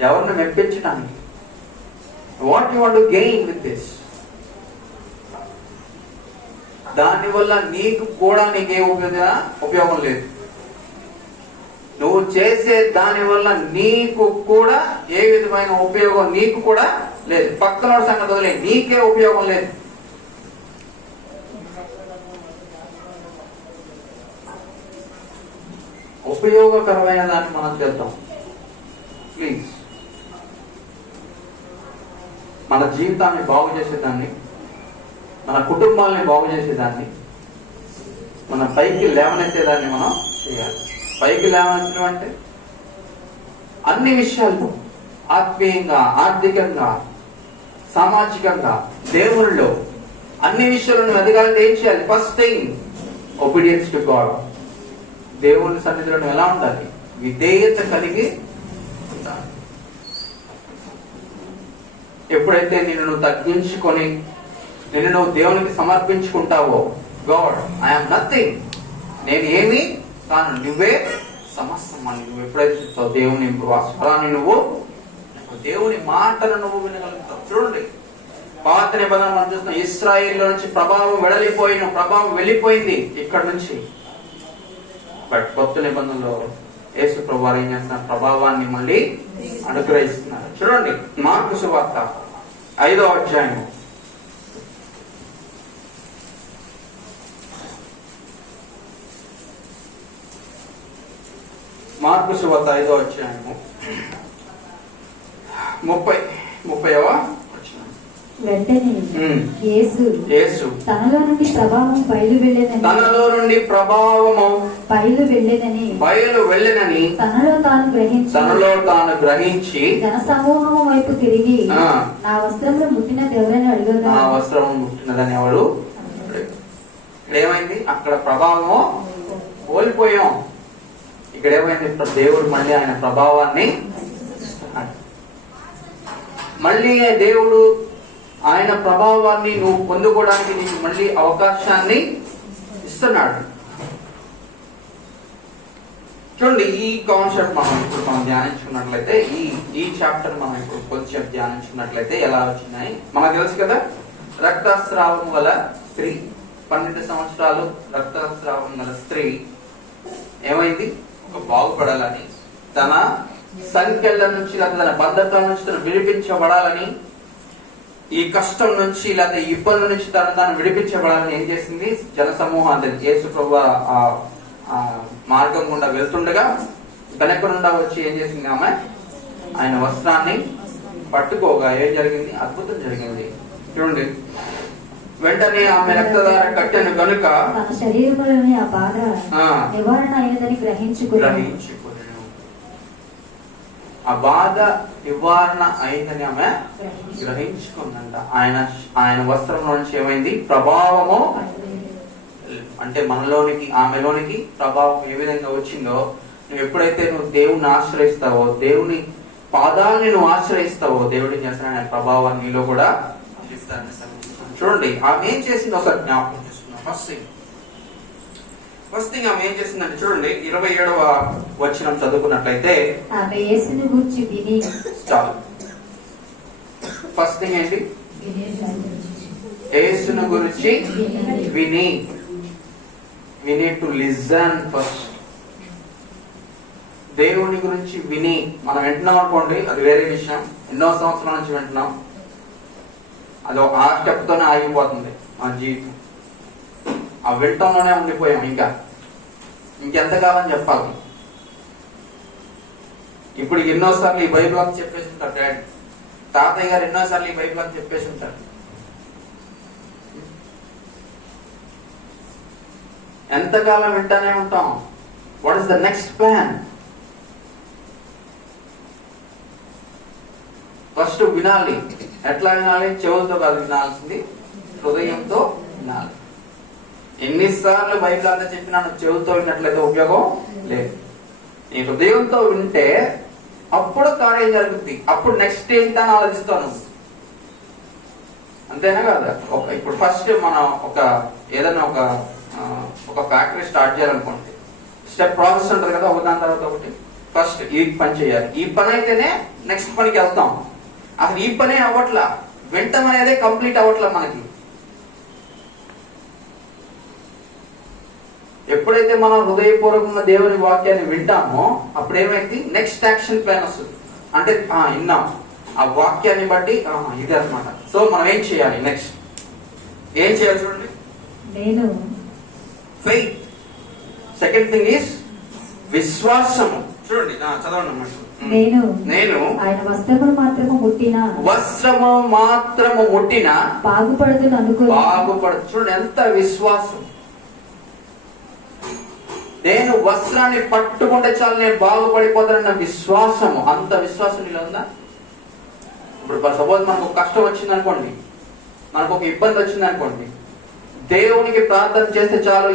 ఎవరిని మెప్పించడానికి? What you want to gain with this? దానివల్ల నీకే ఉపయోగం లేదు. నువ్వు చేసే దానివల్ల నీకు కూడా ఏ విధమైన ఉపయోగం నీకు కూడా లేదు. పక్కన సంగతి వదిలే, నీకే ఉపయోగం లేదు. ఉపయోగకరమైన దాన్ని మనం చేద్దాం ప్లీజ్. మన జీవితాన్ని బాగు చేసేదాన్ని, మన కుటుంబాలని బాగు చేసేదాన్ని, మన పైకి లేవనెత్తేదాన్ని మనం చేయాలి. పైకి లేవనెత్తడం అంటే అన్ని విషయాల్లో, ఆత్మీయంగా, ఆర్థికంగా, సామాజికంగా, దేవుళ్ళలో అన్ని విషయాలను ఎదగాలంటే ఏం చేయాలి? First thing obedience to God. దేవుని సన్నిధిలో ఎలా ఉండాలి? విధేయత కలిగి ఉండాలి. ఎప్పుడైతే నువ్వు తగ్గించుకొని నువ్వు దేవునికి సమర్పించుకుంటావో, గాడ్ ఐఎమ్ నథింగ్, నేను ఏమి కాను, నువ్వే సమస్తం అని నువ్వు ఎప్పుడైతే చెప్తావు, దేవుని స్వరాన్ని నువ్వు, దేవుని మాటలు నువ్వు వినగలుగుతావు. చూడండి, పాత నిబంధన మనం చూస్తున్నాం, ఇశ్రాయేల్లో నుంచి ప్రభావం వెళ్ళిపోయింది ఇక్కడ నుంచి. బట్ కొత్త నిబంధనలో యేసు ప్రభువు ఏం చేస్తున్నారు? ప్రభావాన్ని మళ్ళీ అనుగ్రహిస్తున్నారు. చూడండి, మార్కు సువార్త 5వ అధ్యాయం. మార్కు సువార్త 5వ అధ్యాయము 30వ వచనం. వెంటనే యేసు తనలో నుండి ప్రభావము బయలు వెళ్ళెనని తనలో తాను గ్రహించి జన సమూహం వైపు తిరిగి నా వస్త్రములు ముట్టినది ఎవరైనా అడగగా, నా వస్త్రము ముట్టినదని ఎవరు? ఏమైంది? అక్కడ ప్రభావము కోల్పోయాం. ఇక్కడ ఏమైంది? దేవుడు మళ్ళీ ఆయన ప్రభావాన్ని, మళ్ళీ దేవుడు ఆయన ప్రభావాన్ని నువ్వు పొందుకోవడానికి నీకు మళ్ళీ అవకాశాన్ని ఇస్తున్నాడు. చూడండి, ఈ కాన్సెప్ట్ మనం ధ్యానించుకున్నట్లయితే, ఈ చాప్టర్ మనం ఇప్పుడు కొంచెం ధ్యానించుకున్నట్లయితే ఎలా వచ్చినాయి మనకు తెలుసు కదా. రక్తస్రావం గల స్త్రీ, 12 సంవత్సరాలు రక్తస్రావం గల స్త్రీ ఏమైంది? బాగుపడాలని, తన సంఖ్యల నుంచి లేదా తన బద్ధకాల నుంచి తను విడిపించబడాలని, ఈ కష్టం నుంచి లేదా ఇబ్బందుల నుంచి తాను విడిపించబడాలని ఏం చేసింది? జనసమూహాన్ని, యేసు ప్రభువు మార్గం గుండా వెళ్తుండగా వెనక నుండా వచ్చి ఏం చేసింది? ఆమె ఆయన వస్త్రాన్ని పట్టుకోగా ఏం జరిగింది? అద్భుతం జరిగింది. చూడండి, వెంటనే ఆమె రక్తధార కట్టెను కనుక తన శరీరంలోని ఆ బాధ నివారణ అయినదని గ్రహించుకుని ఆ బాధ నివారణ అయిందని ఆమె గ్రహించుకుందంట. ఆయన వస్త్రంలో నుంచి ఏమైంది? ప్రభావము. అంటే మనలోనికి, ఆమెలోనికి ప్రభావం ఏ విధంగా వచ్చిందో, నువ్వు ఎప్పుడైతే నువ్వు దేవుణ్ణి ఆశ్రయిస్తావో, దేవుని పాదాలని నువ్వు ఆశ్రయిస్తావో, దేవుడు ఏం చేస్తాడు? ఆయన ప్రభావాన్ని నీలో కూడా చూపిస్తాడని. చూడండి, ఆమె ఏం చేసింది ఒకసారి జ్ఞాపకం చేసుకున్నాం. ఫస్ట్ థింగ్ ఆమె ఏం చేసిందంటే, చూడండి 27వ వచనం చదువుకున్నట్లయితే, ఆమె యేసుని గురించి విని, ఫస్ట్ థింగ్ ఏంటి? యేసుని గురించి విని. we need to listen first. దేవుని గురించి విని మనం వింటున్నాం అనుకోండి, అది వేరే విషయం. ఎన్నో సంవత్సరాల నుంచి వింటున్నాం, అది ఒక ఆ స్టెప్ తోనే ఆగిపోతుంది మన జీవితం. ఆ వింటంలోనే ఉండిపోయాం. ఇంకెంతకాలం చెప్పాలి? ఇప్పుడు ఎన్నోసార్లు ఈ బైబిల్ అని చెప్పేసి ఉంటారు డాడీ, తాతయ్య గారు ఎన్నోసార్లు ఈ బైబిల్ అని చెప్పేసి ఉంటారు. ఎంతకాలం వింటానే ఉంటాం? What is the next plan? First వినాలి. ఎట్లా వినాలి? చెవులతో కాదు వినాల్సింది, హృదయంతో వినాలి. ఎన్నిసార్లు బైబిల్ అంతా చెప్పినా నువ్వు చెవులతో విన్నట్లయితే ఉపయోగం లేదు. నీ హృదయంతో వింటే అప్పుడు కార్యం జరుగుతుంది. అప్పుడు నెక్స్ట్ ఏంటని ఆలోచిస్తాను, అంతేనా కాదా? ఇప్పుడు ఫస్ట్ మనం ఏదైనా ఒక ఫ్యాక్టరీ స్టార్ట్ చేయాలనుకోండి, స్టెప్ ప్రాసెస్ ఉంటుంది కదా, ఒకదాని తర్వాత ఒకటి. ఫస్ట్ ఈ పని చేయాలి, ఈ పని అయితేనే నెక్స్ట్ పనికి వెళ్తాం. అసలు ఈ పనే అవ్వట్లా, వింటం అనేదే కంప్లీట్ అవ్వట్లా మనకి. ఎప్పుడైతే మనం హృదయపూర్వకంగా దేవుని వాక్యాన్ని వింటామో అప్పుడు ఏమైంది? నెక్స్ట్ యాక్షన్ ప్లాన్ వస్తుంది. అంటే విన్నాం, ఆ వాక్యాన్ని బట్టి ఇది అన్నమాట. సో మనం ఏం చేయాలి? నెక్స్ట్ ఏం చేయాలి? చూడండి, నేను ఫెయిత్. సెకండ్ థింగ్ ఈస్ విశ్వాసము. చూడండి, చదవండి అన్నమాట. నేను ఆయన వస్త్రము మాత్రము ముట్టిన బాగుపడదు. చూడండి ఎంత విశ్వాసం. నేను వస్త్రాన్ని పట్టుకుంటే చాలు నేను బాగుపడిపోతానన్న విశ్వాసము. అంత విశ్వాసం నీలో ఉందా? ఇప్పుడు సపోజ్ మనకు ఒక కష్టం వచ్చింది అనుకోండి, మనకు ఒక ఇబ్బంది వచ్చింది అనుకోండి, దేవునికి ప్రార్థన చేస్తే చాలు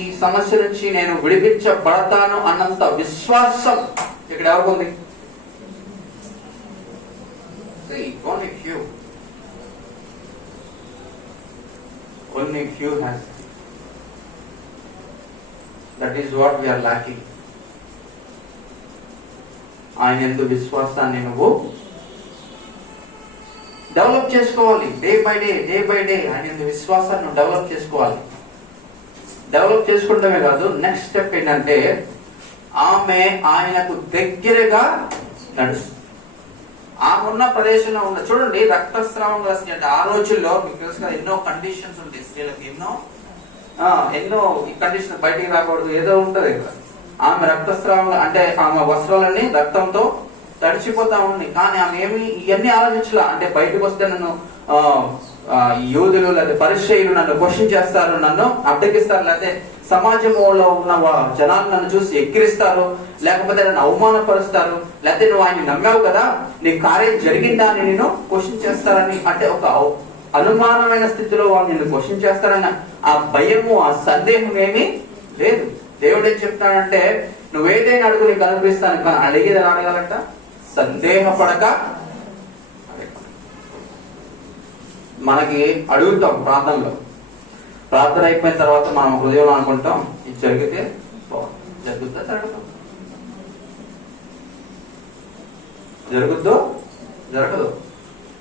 ఈ సమస్య నుంచి నేను విడిపించబడతాను అన్నంత విశ్వాసం ఇక్కడ ఎవరికి ఉంది? Only few has. That is what we are lacking. ఆయన యందు విశ్వాసాన్ని నువ్వు డెవలప్ చేసుకోవాలి. డే బై డే ఆయన యందు విశ్వాసాన్ని నువ్వు డెవలప్ చేసుకోవాలి. డెవలప్ చేసుకుంటమే కాదు, నెక్స్ట్ స్టెప్ ఏంటంటే ఆమె ఆయనకు దగ్గరగా నడుస్తుంది. ఆమె ఉన్న ప్రదేశంలో ఉన్న, చూడండి, రక్తస్రావం రాసి అంటే ఆ రోజుల్లో మీకు తెలుసు కదా, ఎన్నో కండిషన్స్ ఉంటాయి స్త్రీలకి. ఎన్నో ఈ కండిషన్, బయటికి రాకూడదు, ఏదో ఉంటది ఇక్కడ. ఆమె రక్తస్రావం అంటే ఆమె వస్త్రాలన్నీ రక్తంతో తడిచిపోతా ఉంది. కానీ ఆమె ఇవన్నీ ఆలోచించలా. అంటే బయటకు వస్తే నన్ను యూదులు లేదా పరిచయులు నన్ను క్వశ్చన్ చేస్తారు, నన్ను అడ్డగిస్తారు, లేకపోతే సమాజంలో ఉన్న జనాలు నన్ను చూసి ఎక్కిరిస్తారు, లేకపోతే నన్ను అవమానపరుస్తారు, లేకపోతే నువ్వు ఆయన నమ్మావు కదా, నీ కార్యం జరిగిందా అని నేను క్వశ్చన్ చేస్తారని, అంటే ఒక అనుమానమైన స్థితిలో వాళ్ళు నిన్ను క్వశ్చన్ చేస్తారన్న ఆ భయము, ఆ సందేహం ఏమీ లేదు. దేవుడు ఏం చెప్తాడంటే, నువ్వేదైనా అడుగు నీకు అనుగ్రహిస్తాను, కానీ అడిగేది అడగాలంట సందేహపడక. మనకి అడుగుతాం ప్రార్థనలో, ప్రార్థన అయిపోయిన తర్వాత మనం హృదయంలో అనుకుంటాం ఇది జరిగితే జరుగుద్దా, జరుగుద్దో జరగదు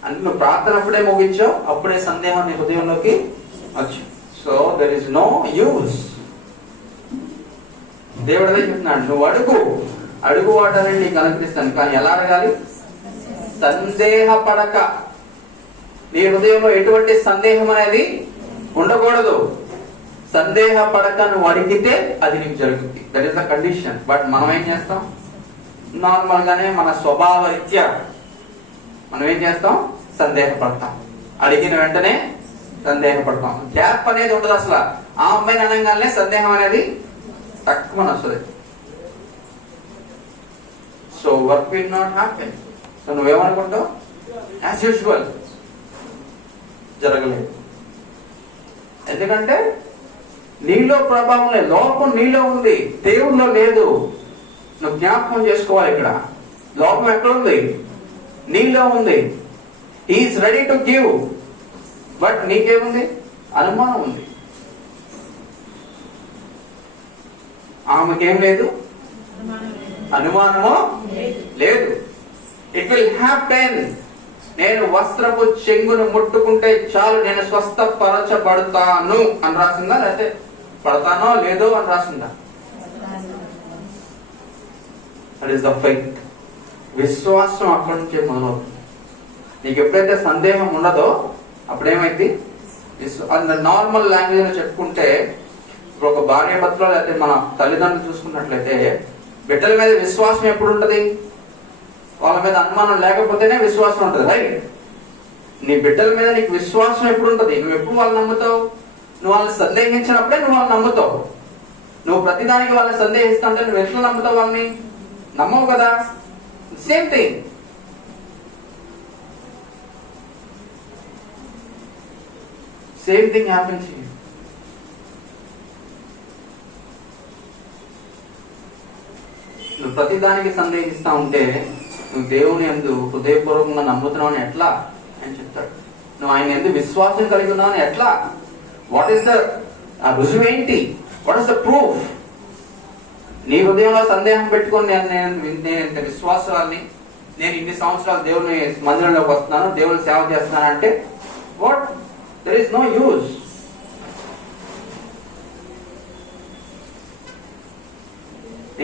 అంటే నువ్వు ప్రార్థన అప్పుడే ముగించావు, అప్పుడే సందేహం నీ హృదయంలోకి వచ్చి. So there is no use. దేవుడు అదే చెప్తున్నాడు, నువ్వు అడుగు వాటాలని నీకు అనుగ్రహిస్తాను, కానీ ఎలా అడగాలి? సందేహపడక. నీ హృదయంలో ఎటువంటి సందేహం అనేది ఉండకూడదు. సందేహపడక నువ్వు అడిగితే అది నీకు జరుగుతుంది. That is the condition. But మనం ఏం చేస్తాం? నార్మల్ గానే మన స్వభావ రీత్యా మనం ఏం చేస్తాం? సందేహపడతాం. అడిగిన వెంటనే సందేహపడతాం. గ్యాప్ అనేది ఉండదు అసలు. ఆ అమ్మాయిని అనగానే సందేహం అనేది తక్కువ వస్తుంది. So work will not happen. So నువ్వేమనుకుంటావు? యాజ్ యూజువల్ జరగలేదు. ఎందుకంటే నీలో ప్రభావం లేదు, లోపం నీలో ఉంది, దేవుల్లో లేదు. నువ్వు జ్ఞాపకం చేసుకోవాలి. ఇక్కడ లోపం ఎక్కడ ఉంది? నీలో ఉంది. He is ready to give, but నీకేముంది? అనుమానం ఉంది. ఆమెకేం లేదు? అనుమానము లేదు. It will happen. నేను వస్త్రపు చెంగును ముట్టుకుంటే చాలు నేను స్వస్థపరచబడతాను అని రాసిందా? లేకపోతే పడతానో లేదో అని రాసిందా? That is the faith. విశ్వాసం అక్కడి నుంచే మొదలవుతుంది. నీకు ఎప్పుడైతే సందేహం ఉండదో అప్పుడేమైంది? నార్మల్ లాంగ్వేజ్ లో చెప్పుకుంటే, ఇప్పుడు ఒక భార్య భర్తలో లేకపోతే మన తల్లిదండ్రులు చూసుకున్నట్లయితే బిడ్డల మీద విశ్వాసం ఎప్పుడు ఉంటది? వాళ్ళ మీద అనుమానం లేకపోతేనే విశ్వాసం ఉంటుంది, రైట్? నీ బిడ్డల మీద నీకు విశ్వాసం ఎప్పుడు ఉంటుంది? నువ్వు ఎప్పుడు వాళ్ళని నమ్ముతావు? నువ్వు వాళ్ళని సందేహించినప్పుడే నువ్వు వాళ్ళని నమ్ముతావు. నువ్వు ప్రతిదానికి వాళ్ళని సందేహిస్తుంటే నువ్వు ఎట్లా నమ్ముతావు? వాళ్ళని నమ్మవు కదా. Same thing. Same thing happens to you. నువ్వు ప్రతిదానికి సందేహిస్తా ఉంటే నువ్వు దేవుని యందు హృదయపూర్వకంగా నమ్ముతున్నావు అని ఎట్లా అని చెప్తాడు. నువ్వు ఆయన యందు విశ్వాసం కలిగి ఉన్నావు అని ఎట్లా? వాట్ ఈస్ ద రుజువు ఏంటి? What is the proof? నీ హృదయంలో సందేహం పెట్టుకొని నేను విశ్వాసాన్ని, నేను ఇన్ని సంవత్సరాలు దేవుని మందిరంలోకి వస్తున్నాను, దేవుని సేవ చేస్తున్నాను అంటే what? There is no use.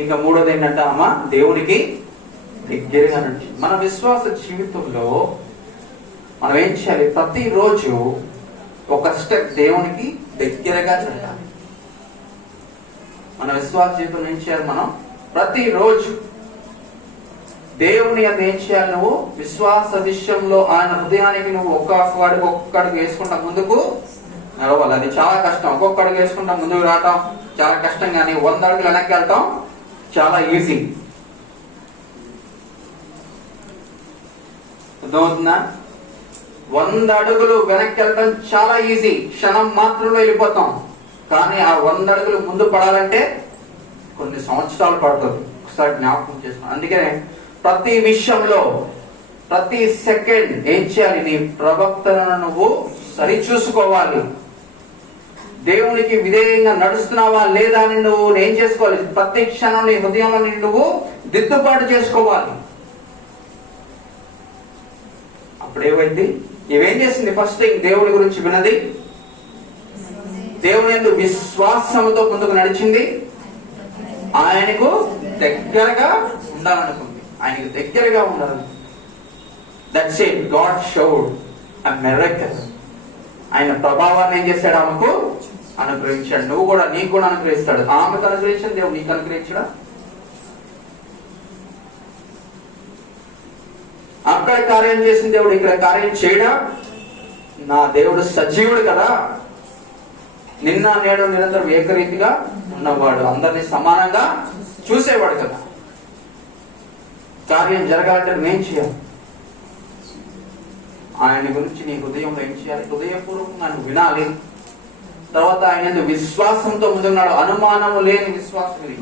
ఇంకా మూడోది ఏంటంటే అమ్మ దేవునికి దగ్గరగా నడిచి. మన విశ్వాస జీవితంలో మనం ఏం చేయాలి? ప్రతిరోజు ఒక స్టెప్ దేవునికి దగ్గరగా జరగాలి. మన విశ్వాస జీవితంలో ఏం చేయాలి? మనం ప్రతిరోజు దేవుని అది ఏం చేయాలి? నువ్వు విశ్వాస విషయంలో ఆయన హృదయానికి నువ్వు ఒక్కొక్కడికి వేసుకుంటా ముందుకు నడవాలి. అది చాలా కష్టం. ఒక్కొక్కడికి వేసుకుంటా ముందుకు రావటం చాలా కష్టం, కానీ 100 అడుగులు వెనక్కి వెళ్తాం చాలా ఈజీ. అర్థమవుతుందా? 100 అడుగులు వెనక్కి వెళ్ళడం చాలా ఈజీ, క్షణం మాత్రంలో వెళ్ళిపోతాం. కానీ ఆ 100 అడుగులు ముందు పడాలంటే కొన్ని సంవత్సరాలు పడుతుంది. ఒకసారి జ్ఞాపకం చేసుకోండి. అందుకనే ప్రతి విషయంలో ప్రతి సెకండ్ ఏం చేయాలి? నీ ప్రవక్తలను నువ్వు సరిచూసుకోవాలి. దేవునికి విధేయంగా నడుస్తున్నావా లేదా అని నువ్వు ఏం చేసుకోవాలి? ప్రతి క్షణం నీ హృదయంలో నువ్వు దిద్దుబాటు చేసుకోవాలి. అప్పుడేమైంది? ఇవేం చేసింది? ఫస్ట్ థింగ్ దేవుని గురించి విన్నది, దేవుని యందు విశ్వాసంతో ముందుకు నడిచింది, ఆయనకు దగ్గరగా ఉండాలనుకుంది. ఆయనకు దగ్గరగా ఉండాలి. That's it. God showed a miracle. ఆయన ప్రభావాన్ని ఏం చేశాడు? ఆమెకు అనుగ్రహించాడు. నువ్వు కూడా, నీకు కూడా అనుగ్రహిస్తాడు. ఆమెకు అనుగ్రహించాడు, దేవుడు నీకు అనుగ్రహించడా? అక్కడ కార్యం చేసిన దేవుడు ఇక్కడ కార్యం చేయడా? నా దేవుడు సజీవుడు కదా, నిన్న నేడు నిరంతరం ఏకరీతిగా ఉన్నవాడు, అందరినీ సమానంగా చూసేవాడు కదా. కార్యం జరగాలంటే నేను చేయాలి. ఆయన గురించి నీ హృదయంలో ఏం చేయాలి? హృదయపూర్వకంగా నువ్వు వినాలి. తర్వాత ఆయన విశ్వాసంతో ముందున్నాడు. అనుమానము లేని విశ్వాసం. ఇది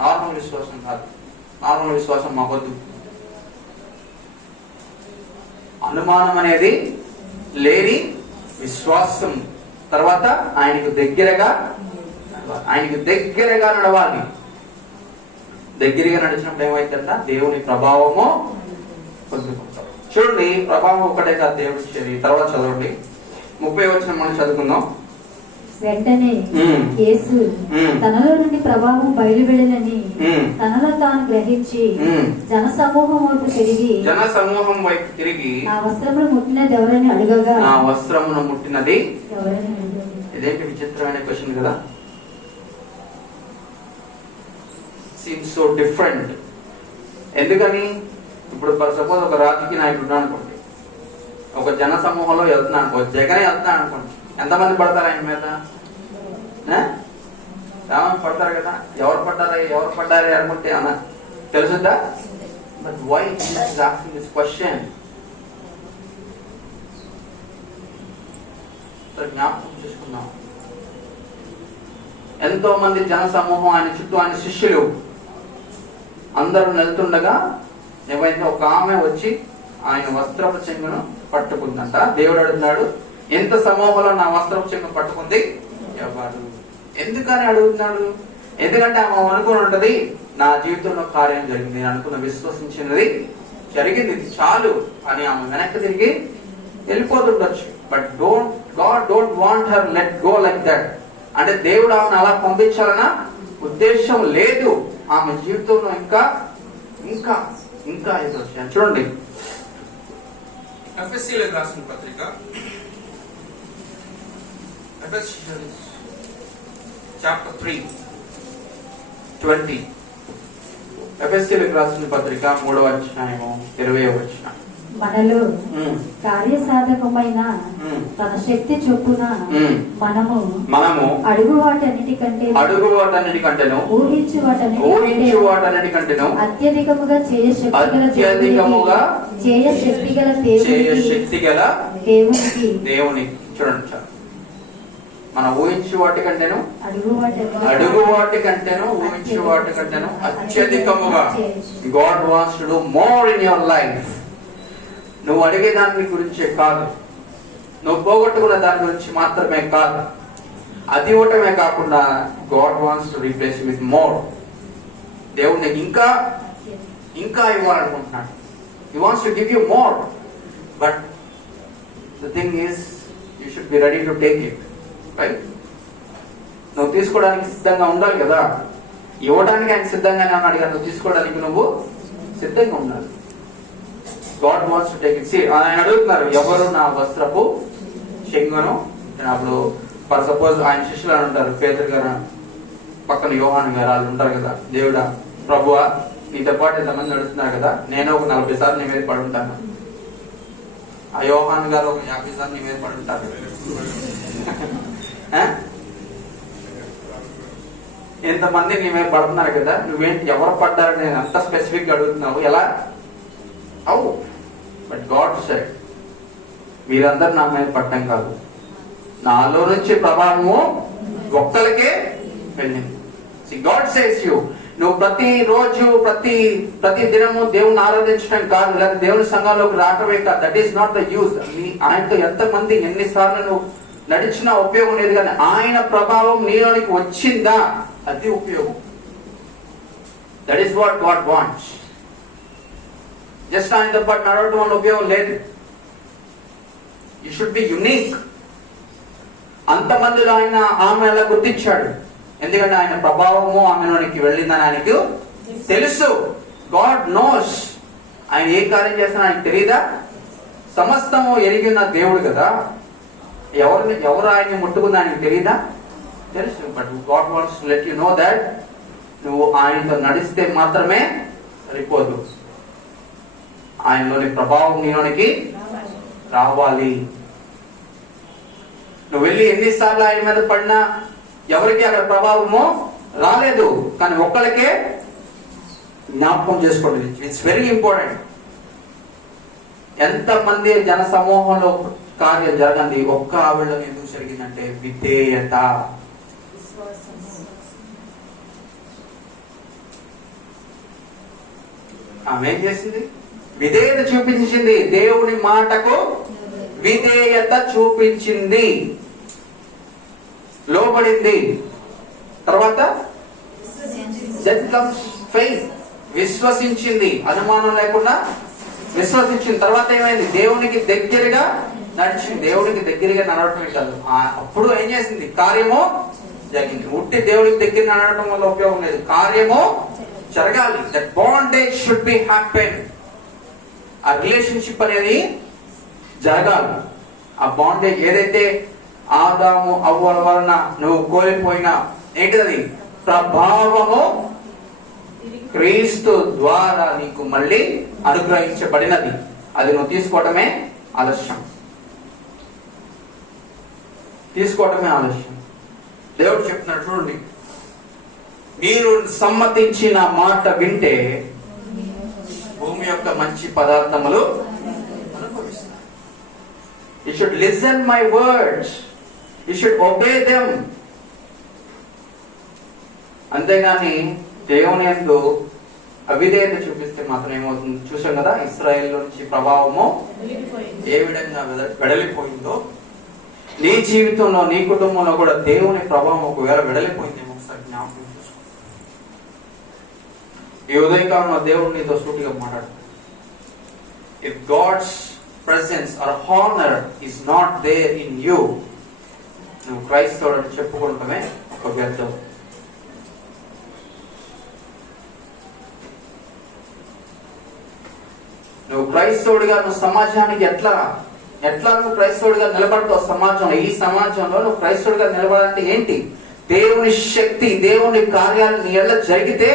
నార్మల్ విశ్వాసం కాదు. నార్మల్ విశ్వాసం మాకొద్దు. అనుమానం అనేది లేని విశ్వాసం. తర్వాత ఆయనకు దగ్గరగా నడవాలి. దగ్గరగా నడిచినప్పుడు ఏమైందంట? దేవుని ప్రభావము పొందుకుంటాం. చూడండి, ప్రభావం ఒకటే కాదు దేవుడు ఇచ్చేది. తర్వాత చదవండి 30వ వచనం మనం చదువుకుందాం. వెంటనే యేసు తనలో నుండి ప్రభావం బయలువెళ్ళని తనలో తాను గ్రహించి జన సమూహం వైపు తిరిగి నా వస్త్రమును ముట్టినది ఎవరని అడగగా, నా వస్త్రమును ముట్టినది ఇదేంటి విచిత్రమైన క్వశ్చన్ కదా. Seems so different. ఎందుకని? ఇప్పుడు సపోజ్ ఒక రాజకీయ నాయకుడు ఉన్నాడు అనుకోండి, ఒక జన సమూహంలో వెళ్తున్నాను అనుకో, జగనే వెళ్తున్నాను అనుకోండి, ఎంతమంది పడతారు ఆయన మీద? చాలామంది పడతారు కదా. ఎవరు పడ్డారే అనుకుంటే అన్న తెలుసుద్దా? But why is asking this question? జ్ఞాపకం చేసుకుందాం. ఎంతో మంది జన సమూహం ఆయన చుట్టూ, ఆయన శిష్యులు అందరూ వెళ్తుండగా ఏమైంది, ఒక ఆమె వచ్చి ఆయన వస్త్రపు చెంగును పట్టుకుందంట. దేవుడు అడుగుతున్నాడు, ఎంత సమూహంలో నా వస్త్రపు చెంగు పట్టుకుంది ఎవరు? ఎందుకని అడుగుతున్నాడు? ఎందుకంటే ఆమె అనుకుని ఉంటది, నా జీవితంలో కార్యం జరిగింది, నేను అనుకున్న విశ్వసించినది జరిగింది, ఇది చాలు అని ఆమె వెనక్కి తిరిగి వెళ్ళిపోతుండొచ్చు. But God don't want her let go like that. అంటే దేవుడు ఆమెను అలా పంపించాలన్న ఉద్దేశం లేదు. ఆమె జీవితంలో ఇంకా ఇంకా ఇంకా ఎదురొచ్చాను. చూడండి, ఎఫెసీయులకు రాసిన పత్రిక చాప్టర్ 3:20. ఎఫెసీయులకు రాసిన పత్రిక 3వ అధ్యాయము 20వ వచనం. మనలో కార్యసాధకమైన తన శక్తి చొప్పున మనము అడుగు వాటన్నిటికంటేను ఊహించు వాటన్నిటికంటేను అత్యధికముగా చేయ శక్తి గల దేవునికి. చూడండి, మనం ఊహించు వాటికంటేను అడుగు వాటికంటేను ఊహించు వాటికంటేను అత్యధికముగా. God wants to do more in your life. నువ్వు అడిగే దాని గురించే కాదు, నువ్వు పోగొట్టుకున్న దాని గురించి మాత్రమే కాదు, అది ఇవ్వటమే కాకుండా God wants to replace with more. దేవుడు నీకు ఇంకా ఇంకా ఇవ్వాలనుకుంటున్నాడు. He wants to give you more, but the thing is you should be ready to take it. Right? నువ్వు తీసుకోవడానికి సిద్ధంగా ఉండాలి కదా. ఇవ్వడానికి ఆయన సిద్ధంగానే ఉన్నాడు కదా, నువ్వు తీసుకోవడానికి నువ్వు సిద్ధంగా ఉండాలి. God wants to take it. See, ఆయన అడుగుతున్నారు, ఎవరు నా వస్త్రపు చెంగును? అప్పుడు ఫర్ సపోజ్ ఆయన శిష్యులు అని ఉంటారు, పేతురు గారు పక్కన యోహాను గారు, వాళ్ళు ఉంటారు కదా. దేవుడా, ప్రభువా, నీతో పాటు ఎంతమంది నడుస్తున్నారు కదా, నేను ఒక 40 సార్లు నీ మీద పడుంటాను, ఆ యోహాను గారు ఒక 50 సార్లు నీ మీద పడుంటారు. ఎంతమంది నీ మీద పడుతున్నారు కదా, నువ్వేంటి ఎవరు పడ్డారని నేను అంత స్పెసిఫిక్ గా అడుగుతున్నావు, ఎలా? అవు. బట్ గాడ్ సెడ్, మీరందరూ నా మీద పడ్డం కాదు, నాలో నుంచి ప్రభావము ఒక్కరికే వెళ్ళింది. గాడ్ సేస్ యూ, నువ్వు ప్రతి రోజు ప్రతి దినము దేవుని ఆరాధించడం కాదు, లేదా దేవుని సంఘంలోకి రావటమే కాదు. That is not the use. ఆయనతో ఎంతమంది ఎన్నిసార్లు నువ్వు నడిచినా ఉపయోగం లేదు, కానీ ఆయన ప్రభావం నీలోనికి వచ్చిందా, అది ఉపయోగం. That is what God wants. Just ఆయనతో పాటు నడవడం వల్ల ఉపయోగం లేదు. You should be unique. అంతమందిలో ఆయన ఆమె అలా గుర్తించాడు, ఎందుకంటే ఆయన ప్రభావము ఆమెలోనికి వెళ్ళిందని ఆయనకు తెలుసు. God knows. ఆయన ఏ కార్యం చేస్తున్నా ఆయనకు తెలియదా? సమస్తము ఎరిగిన దేవుడు కదా. ఎవరు ఆయన్ని ముట్టుకుందా ఆయనకు తెలియదా? తెలుసు. But God wants to let you know that నువ్వు ఆయనతో నడిస్తే మాత్రమే సరిపోదు, ఆయనలోని ప్రభావం నీలోనికి రావాలి. నువ్వు వెళ్ళి ఎన్నిసార్లు ఆయన మీద పడినా ఎవరికి అక్కడ ప్రభావము రాలేదు, కానీ ఒక్కరికే జ్ఞాపకం చేసుకోండి. It's very important. ఎంతమంది జన సమూహంలో కార్యం జరగండి, ఒక్క ఆవిడలో ఎందుకు జరిగిందంటే విధేయత. ఆమె ఏం చేసింది? విధేయత చూపించింది. దేవుని మాటకు విధేయత చూపించింది, లోబడింది. తర్వాత విశ్వసించింది, అనుమానం లేకుండా విశ్వసించింది. తర్వాత ఏమైంది? దేవునికి దగ్గరగా నడిచింది. దేవునికి దగ్గరగా నడవటం కాదు, అప్పుడు ఏం చేసింది? కార్యము జరిగింది. ఉట్టి దేవునికి దగ్గర నడవటం వల్ల ఉపయోగం లేదు, కార్యము జరగాలి. That bondage should be happen. ఆ రిలేషన్షిప్ అనేది జరగాలి. ఆ బాండేజ్ ఏదైతే ఆదాము అవ్వల వలన నువ్వు కోల్పోయినా ఏంటిది? ప్రభావము క్రీస్తు ద్వారా నీకు మళ్ళీ అనుగ్రహించబడినది. అది నువ్వు తీసుకోవటమే ఆలస్యం. దేవుడు చెప్తున్నాడు చూడండి, మీరు సమ్మతించిన మాట వింటే భూమి యొక్క మంచి పదార్థములు అనుభవిస్తారు. You should listen my words. You should obey them. అంతేగాని దేవుని యందు అవిధేయత చూపిస్తే మాత్రం ఏమవుతుంది? చూసాం కదా, ఇశ్రాయేల్ నుంచి ప్రభావము ఏ విధంగా వెడలిపోయిందో, నీ జీవితంలో నీ కుటుంబంలో కూడా దేవుని ప్రభావం ఒకవేళ వెడలిపోయిందేమో ఒకసారి జ్ఞాపకం చేసుకో. ఈ ఉదయకాలంలో దేవుడు నీతో సూటిగా మాట్లాడుతాడు. If God's presence or honor is not there in you, నువ్వు క్రైస్తవుడని చెప్పుకుంటమే ఒక వ్యర్థం. నువ్వు క్రైస్తవుడిగా నువ్వు సమాజానికి ఎట్లా నువ్వు క్రైస్తవుడిగా నిలబడతావు? సమాజంలో, ఈ సమాజంలో నువ్వు క్రైస్తవుడిగా నిలబడాలంటే ఏంటి? దేవుని శక్తి, దేవుని కార్యాలు నీ ఎల్ల జరిగితే,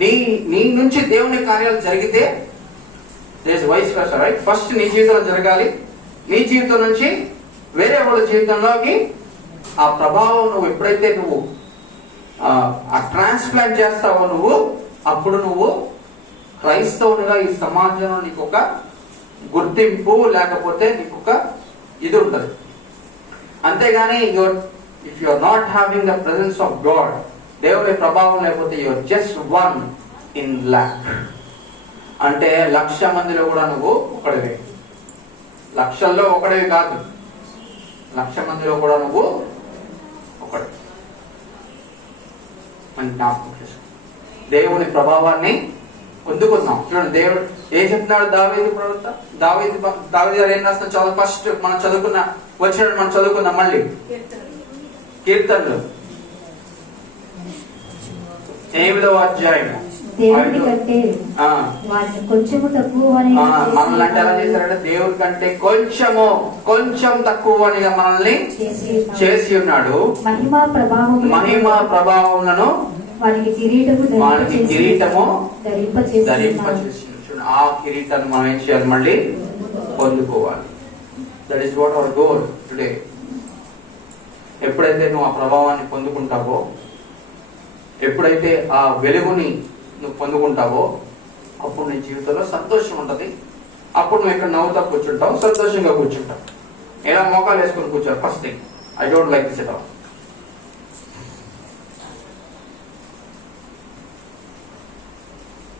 నీ నుంచి దేవుని కార్యాలు జరిగితే, వైస్ వర్సా, రైట్? ఫస్ట్ నీ జీవితంలో జరగాలి, నీ జీవితం నుంచి వేరే వాళ్ళ జీవితంలోకి ఆ ప్రభావం నువ్వు ఎప్పుడైతే నువ్వు ఆ ట్రాన్స్ప్లాంట్ చేస్తావో నువ్వు, అప్పుడు నువ్వు క్రైస్తవునిగా ఈ సమాజంలో నీకు ఒక గుర్తింపు, లేకపోతే నీకు ఒక ఇది ఉంటుంది. అంతేగాని if you are not having the presence of God, దేవుని ప్రభావం లేకపోతే you are just one in lakh. అంటే 1,00,000 మందిలో కూడా నువ్వు ఒకడివే. లక్షల్లో ఒకడివి కాదు, 1,00,000 మందిలో కూడా నువ్వు ఒకడు. అని జ్ఞాపకం చేసుకో. దేవుని ప్రభావాన్ని పొందుకుందాం. చూడండి, దేవుడు ఏం చెప్తున్నాడు? దావీదు ప్రవక్త, దావీదు గారు ఏం రాస్తున్నా? చాలా ఫస్ట్ మనం చదువుకున్నాం మళ్ళీ కీర్తనలు 8వ అధ్యాయం. దేవుడి కంటే వాటిని కొంచెము తక్కువ మనల్ని అంటే ఎలా చేశారంటే, దేవుడి కంటే కొంచెం తక్కువనిగా మనల్ని చేసి ఉన్నాడు. మహిమా ప్రభావములను వానికి కిరీటము ధరింపచేసి, ఆ కిరీటాన్ని మనం ఏం చేయాలి? మళ్ళీ పొందుకోవాలి. That is what hour goal today. ఎప్పుడైతే నువ్వు ఆ ప్రభావాన్ని పొందుకుంటావో, ఎప్పుడైతే ఆ వెలుగుని నువ్వు పొందుకుంటావో, అప్పుడు నీ జీవితంలో సంతోషం ఉంటుంది. అప్పుడు నువ్వు ఇక్కడ నవ్వుతా కూర్చుంటావు, సంతోషంగా కూర్చుంటావు. ఎలా మోకాలు వేసుకుని కూర్చోరు? First thing, I don't like this at all.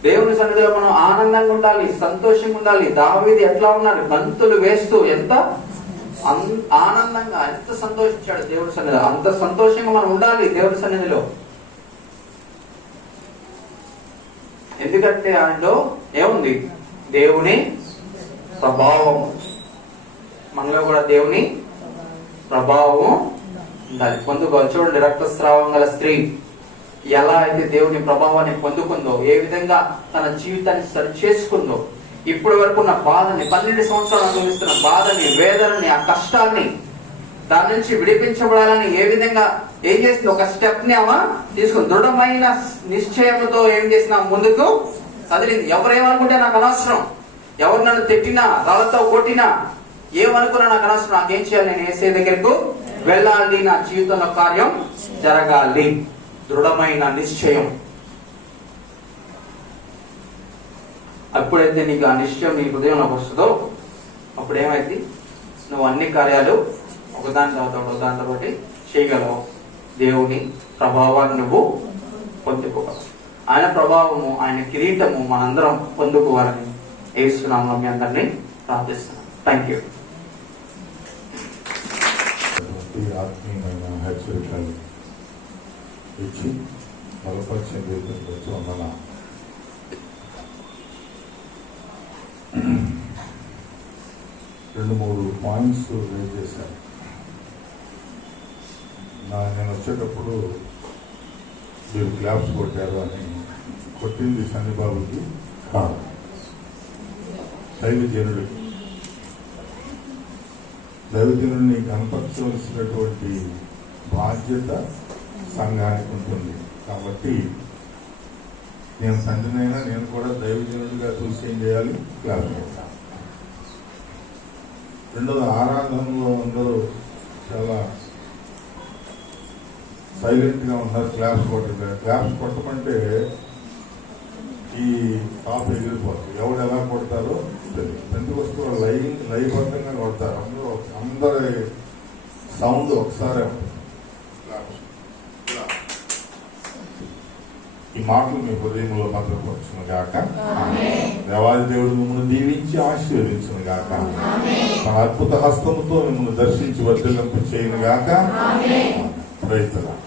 దేవుని సన్నిధిలో మనం ఆనందంగా ఉండాలి, సంతోషంగా ఉండాలి. దావీదు ఎట్లా ఉన్నాడు? గంతులు వేస్తూ ఎంత ఆనందంగా, ఎంత సంతోషించాడు దేవుని సన్నిధిలో. అంత సంతోషంగా మనం ఉండాలి దేవుని సన్నిధిలో. ఎందుకంటే ఆయనలో ఏముంది? దేవుని ప్రభావం. మనలో కూడా దేవుని ప్రభావం ఉండాలి, పొందుకోవాలి. చూడండి, రక్తస్రావం గల స్త్రీ ఎలా అయితే దేవుని ప్రభావాన్ని పొందుకుందో, ఏ విధంగా తన జీవితాన్ని సరి చేసుకుందో, ఇప్పటి వరకు ఉన్న బాధని, 12 సంవత్సరాలు అనుభవిస్తున్న బాధని, వేదనని, ఆ కష్టాన్ని, దాని నుంచి విడిపించబడాలని ఏ విధంగా ఏం చేసింది? ఒక స్టెప్ ని ఆమె తీసుకుని దృఢమైన నిశ్చయంతో ఏం చేసినా ముందుకు కదిలింది. ఎవరేమనుకుంటే నాకు అనవసరం, ఎవరు నన్ను తిట్టినా, రాళ్లతో కొట్టినా, ఏమనుకున్నా నాకు అనవసరం. నాకేం చేయాలి? నేను యేసయ్య దగ్గరకు వెళ్ళాలి, నా జీవితంలో కార్యం జరగాలి. దృఢమైన నిశ్చయం. అప్పుడైతే నీకు ఆ నిశ్చయం నీ హృదయంలోకి వస్తుందో, అప్పుడు ఏమైంది? నువ్వు అన్ని కార్యాలు ఒకదాని తర్వాత చేయగలవు. దేవుని ప్రభావాన్ని నువ్వు పొందుకోగలవు. ఆయన ప్రభావము, ఆయన కిరీటము మనందరం పొందుకోవాలని యేసు నామములో మీ అందరినీ ప్రార్థిస్తున్నాను. Thank you. ఆత్మీయమైన హెచ్చరికలు ఇచ్చి బలపరిచిన రీతిలో మన 2-3 పాయింట్స్ రేజ్ చేశాను. నేను వచ్చేటప్పుడు మీరు క్లాప్స్ కొట్టారు అని, కొట్టింది శనిబాబుకి కాదు, దైవజనుడికి. దైవజనుడిని కనపరచవలసినటువంటి బాధ్యత సంఘానికి ఉంటుంది. కాబట్టి నేను తండ్రినైనా నేను కూడా దైవజనుడిగా చూసి ఏం చేయాలి? క్లాస్ కొట్టాలి. రెండోది, ఆరాధనలో అందరూ చాలా సైలెంట్ గా ఉన్నారు. క్లాప్స్ కొట్టలేదు. క్లాప్స్ కొట్టమంటే ఈ టాప్ ఎగిరిపోతుంది. ఎవడు ఎలా కొడతారో తెలియదు. పెంటెకొస్తూ లయబద్ధంగా కొడతారు. అందరి సౌండ్ ఒకసారి ఈ మాటలు మీ హృదయంలో భద్రపరచును గాక. దేవాది దేవుడు మిమ్మల్ని దీవించి ఆశీర్వదించును గాక. తన అద్భుత హస్తముతో మిమ్మల్ని దర్శించి వర్ధిల్లింప చేయను గాక. Praise the lord.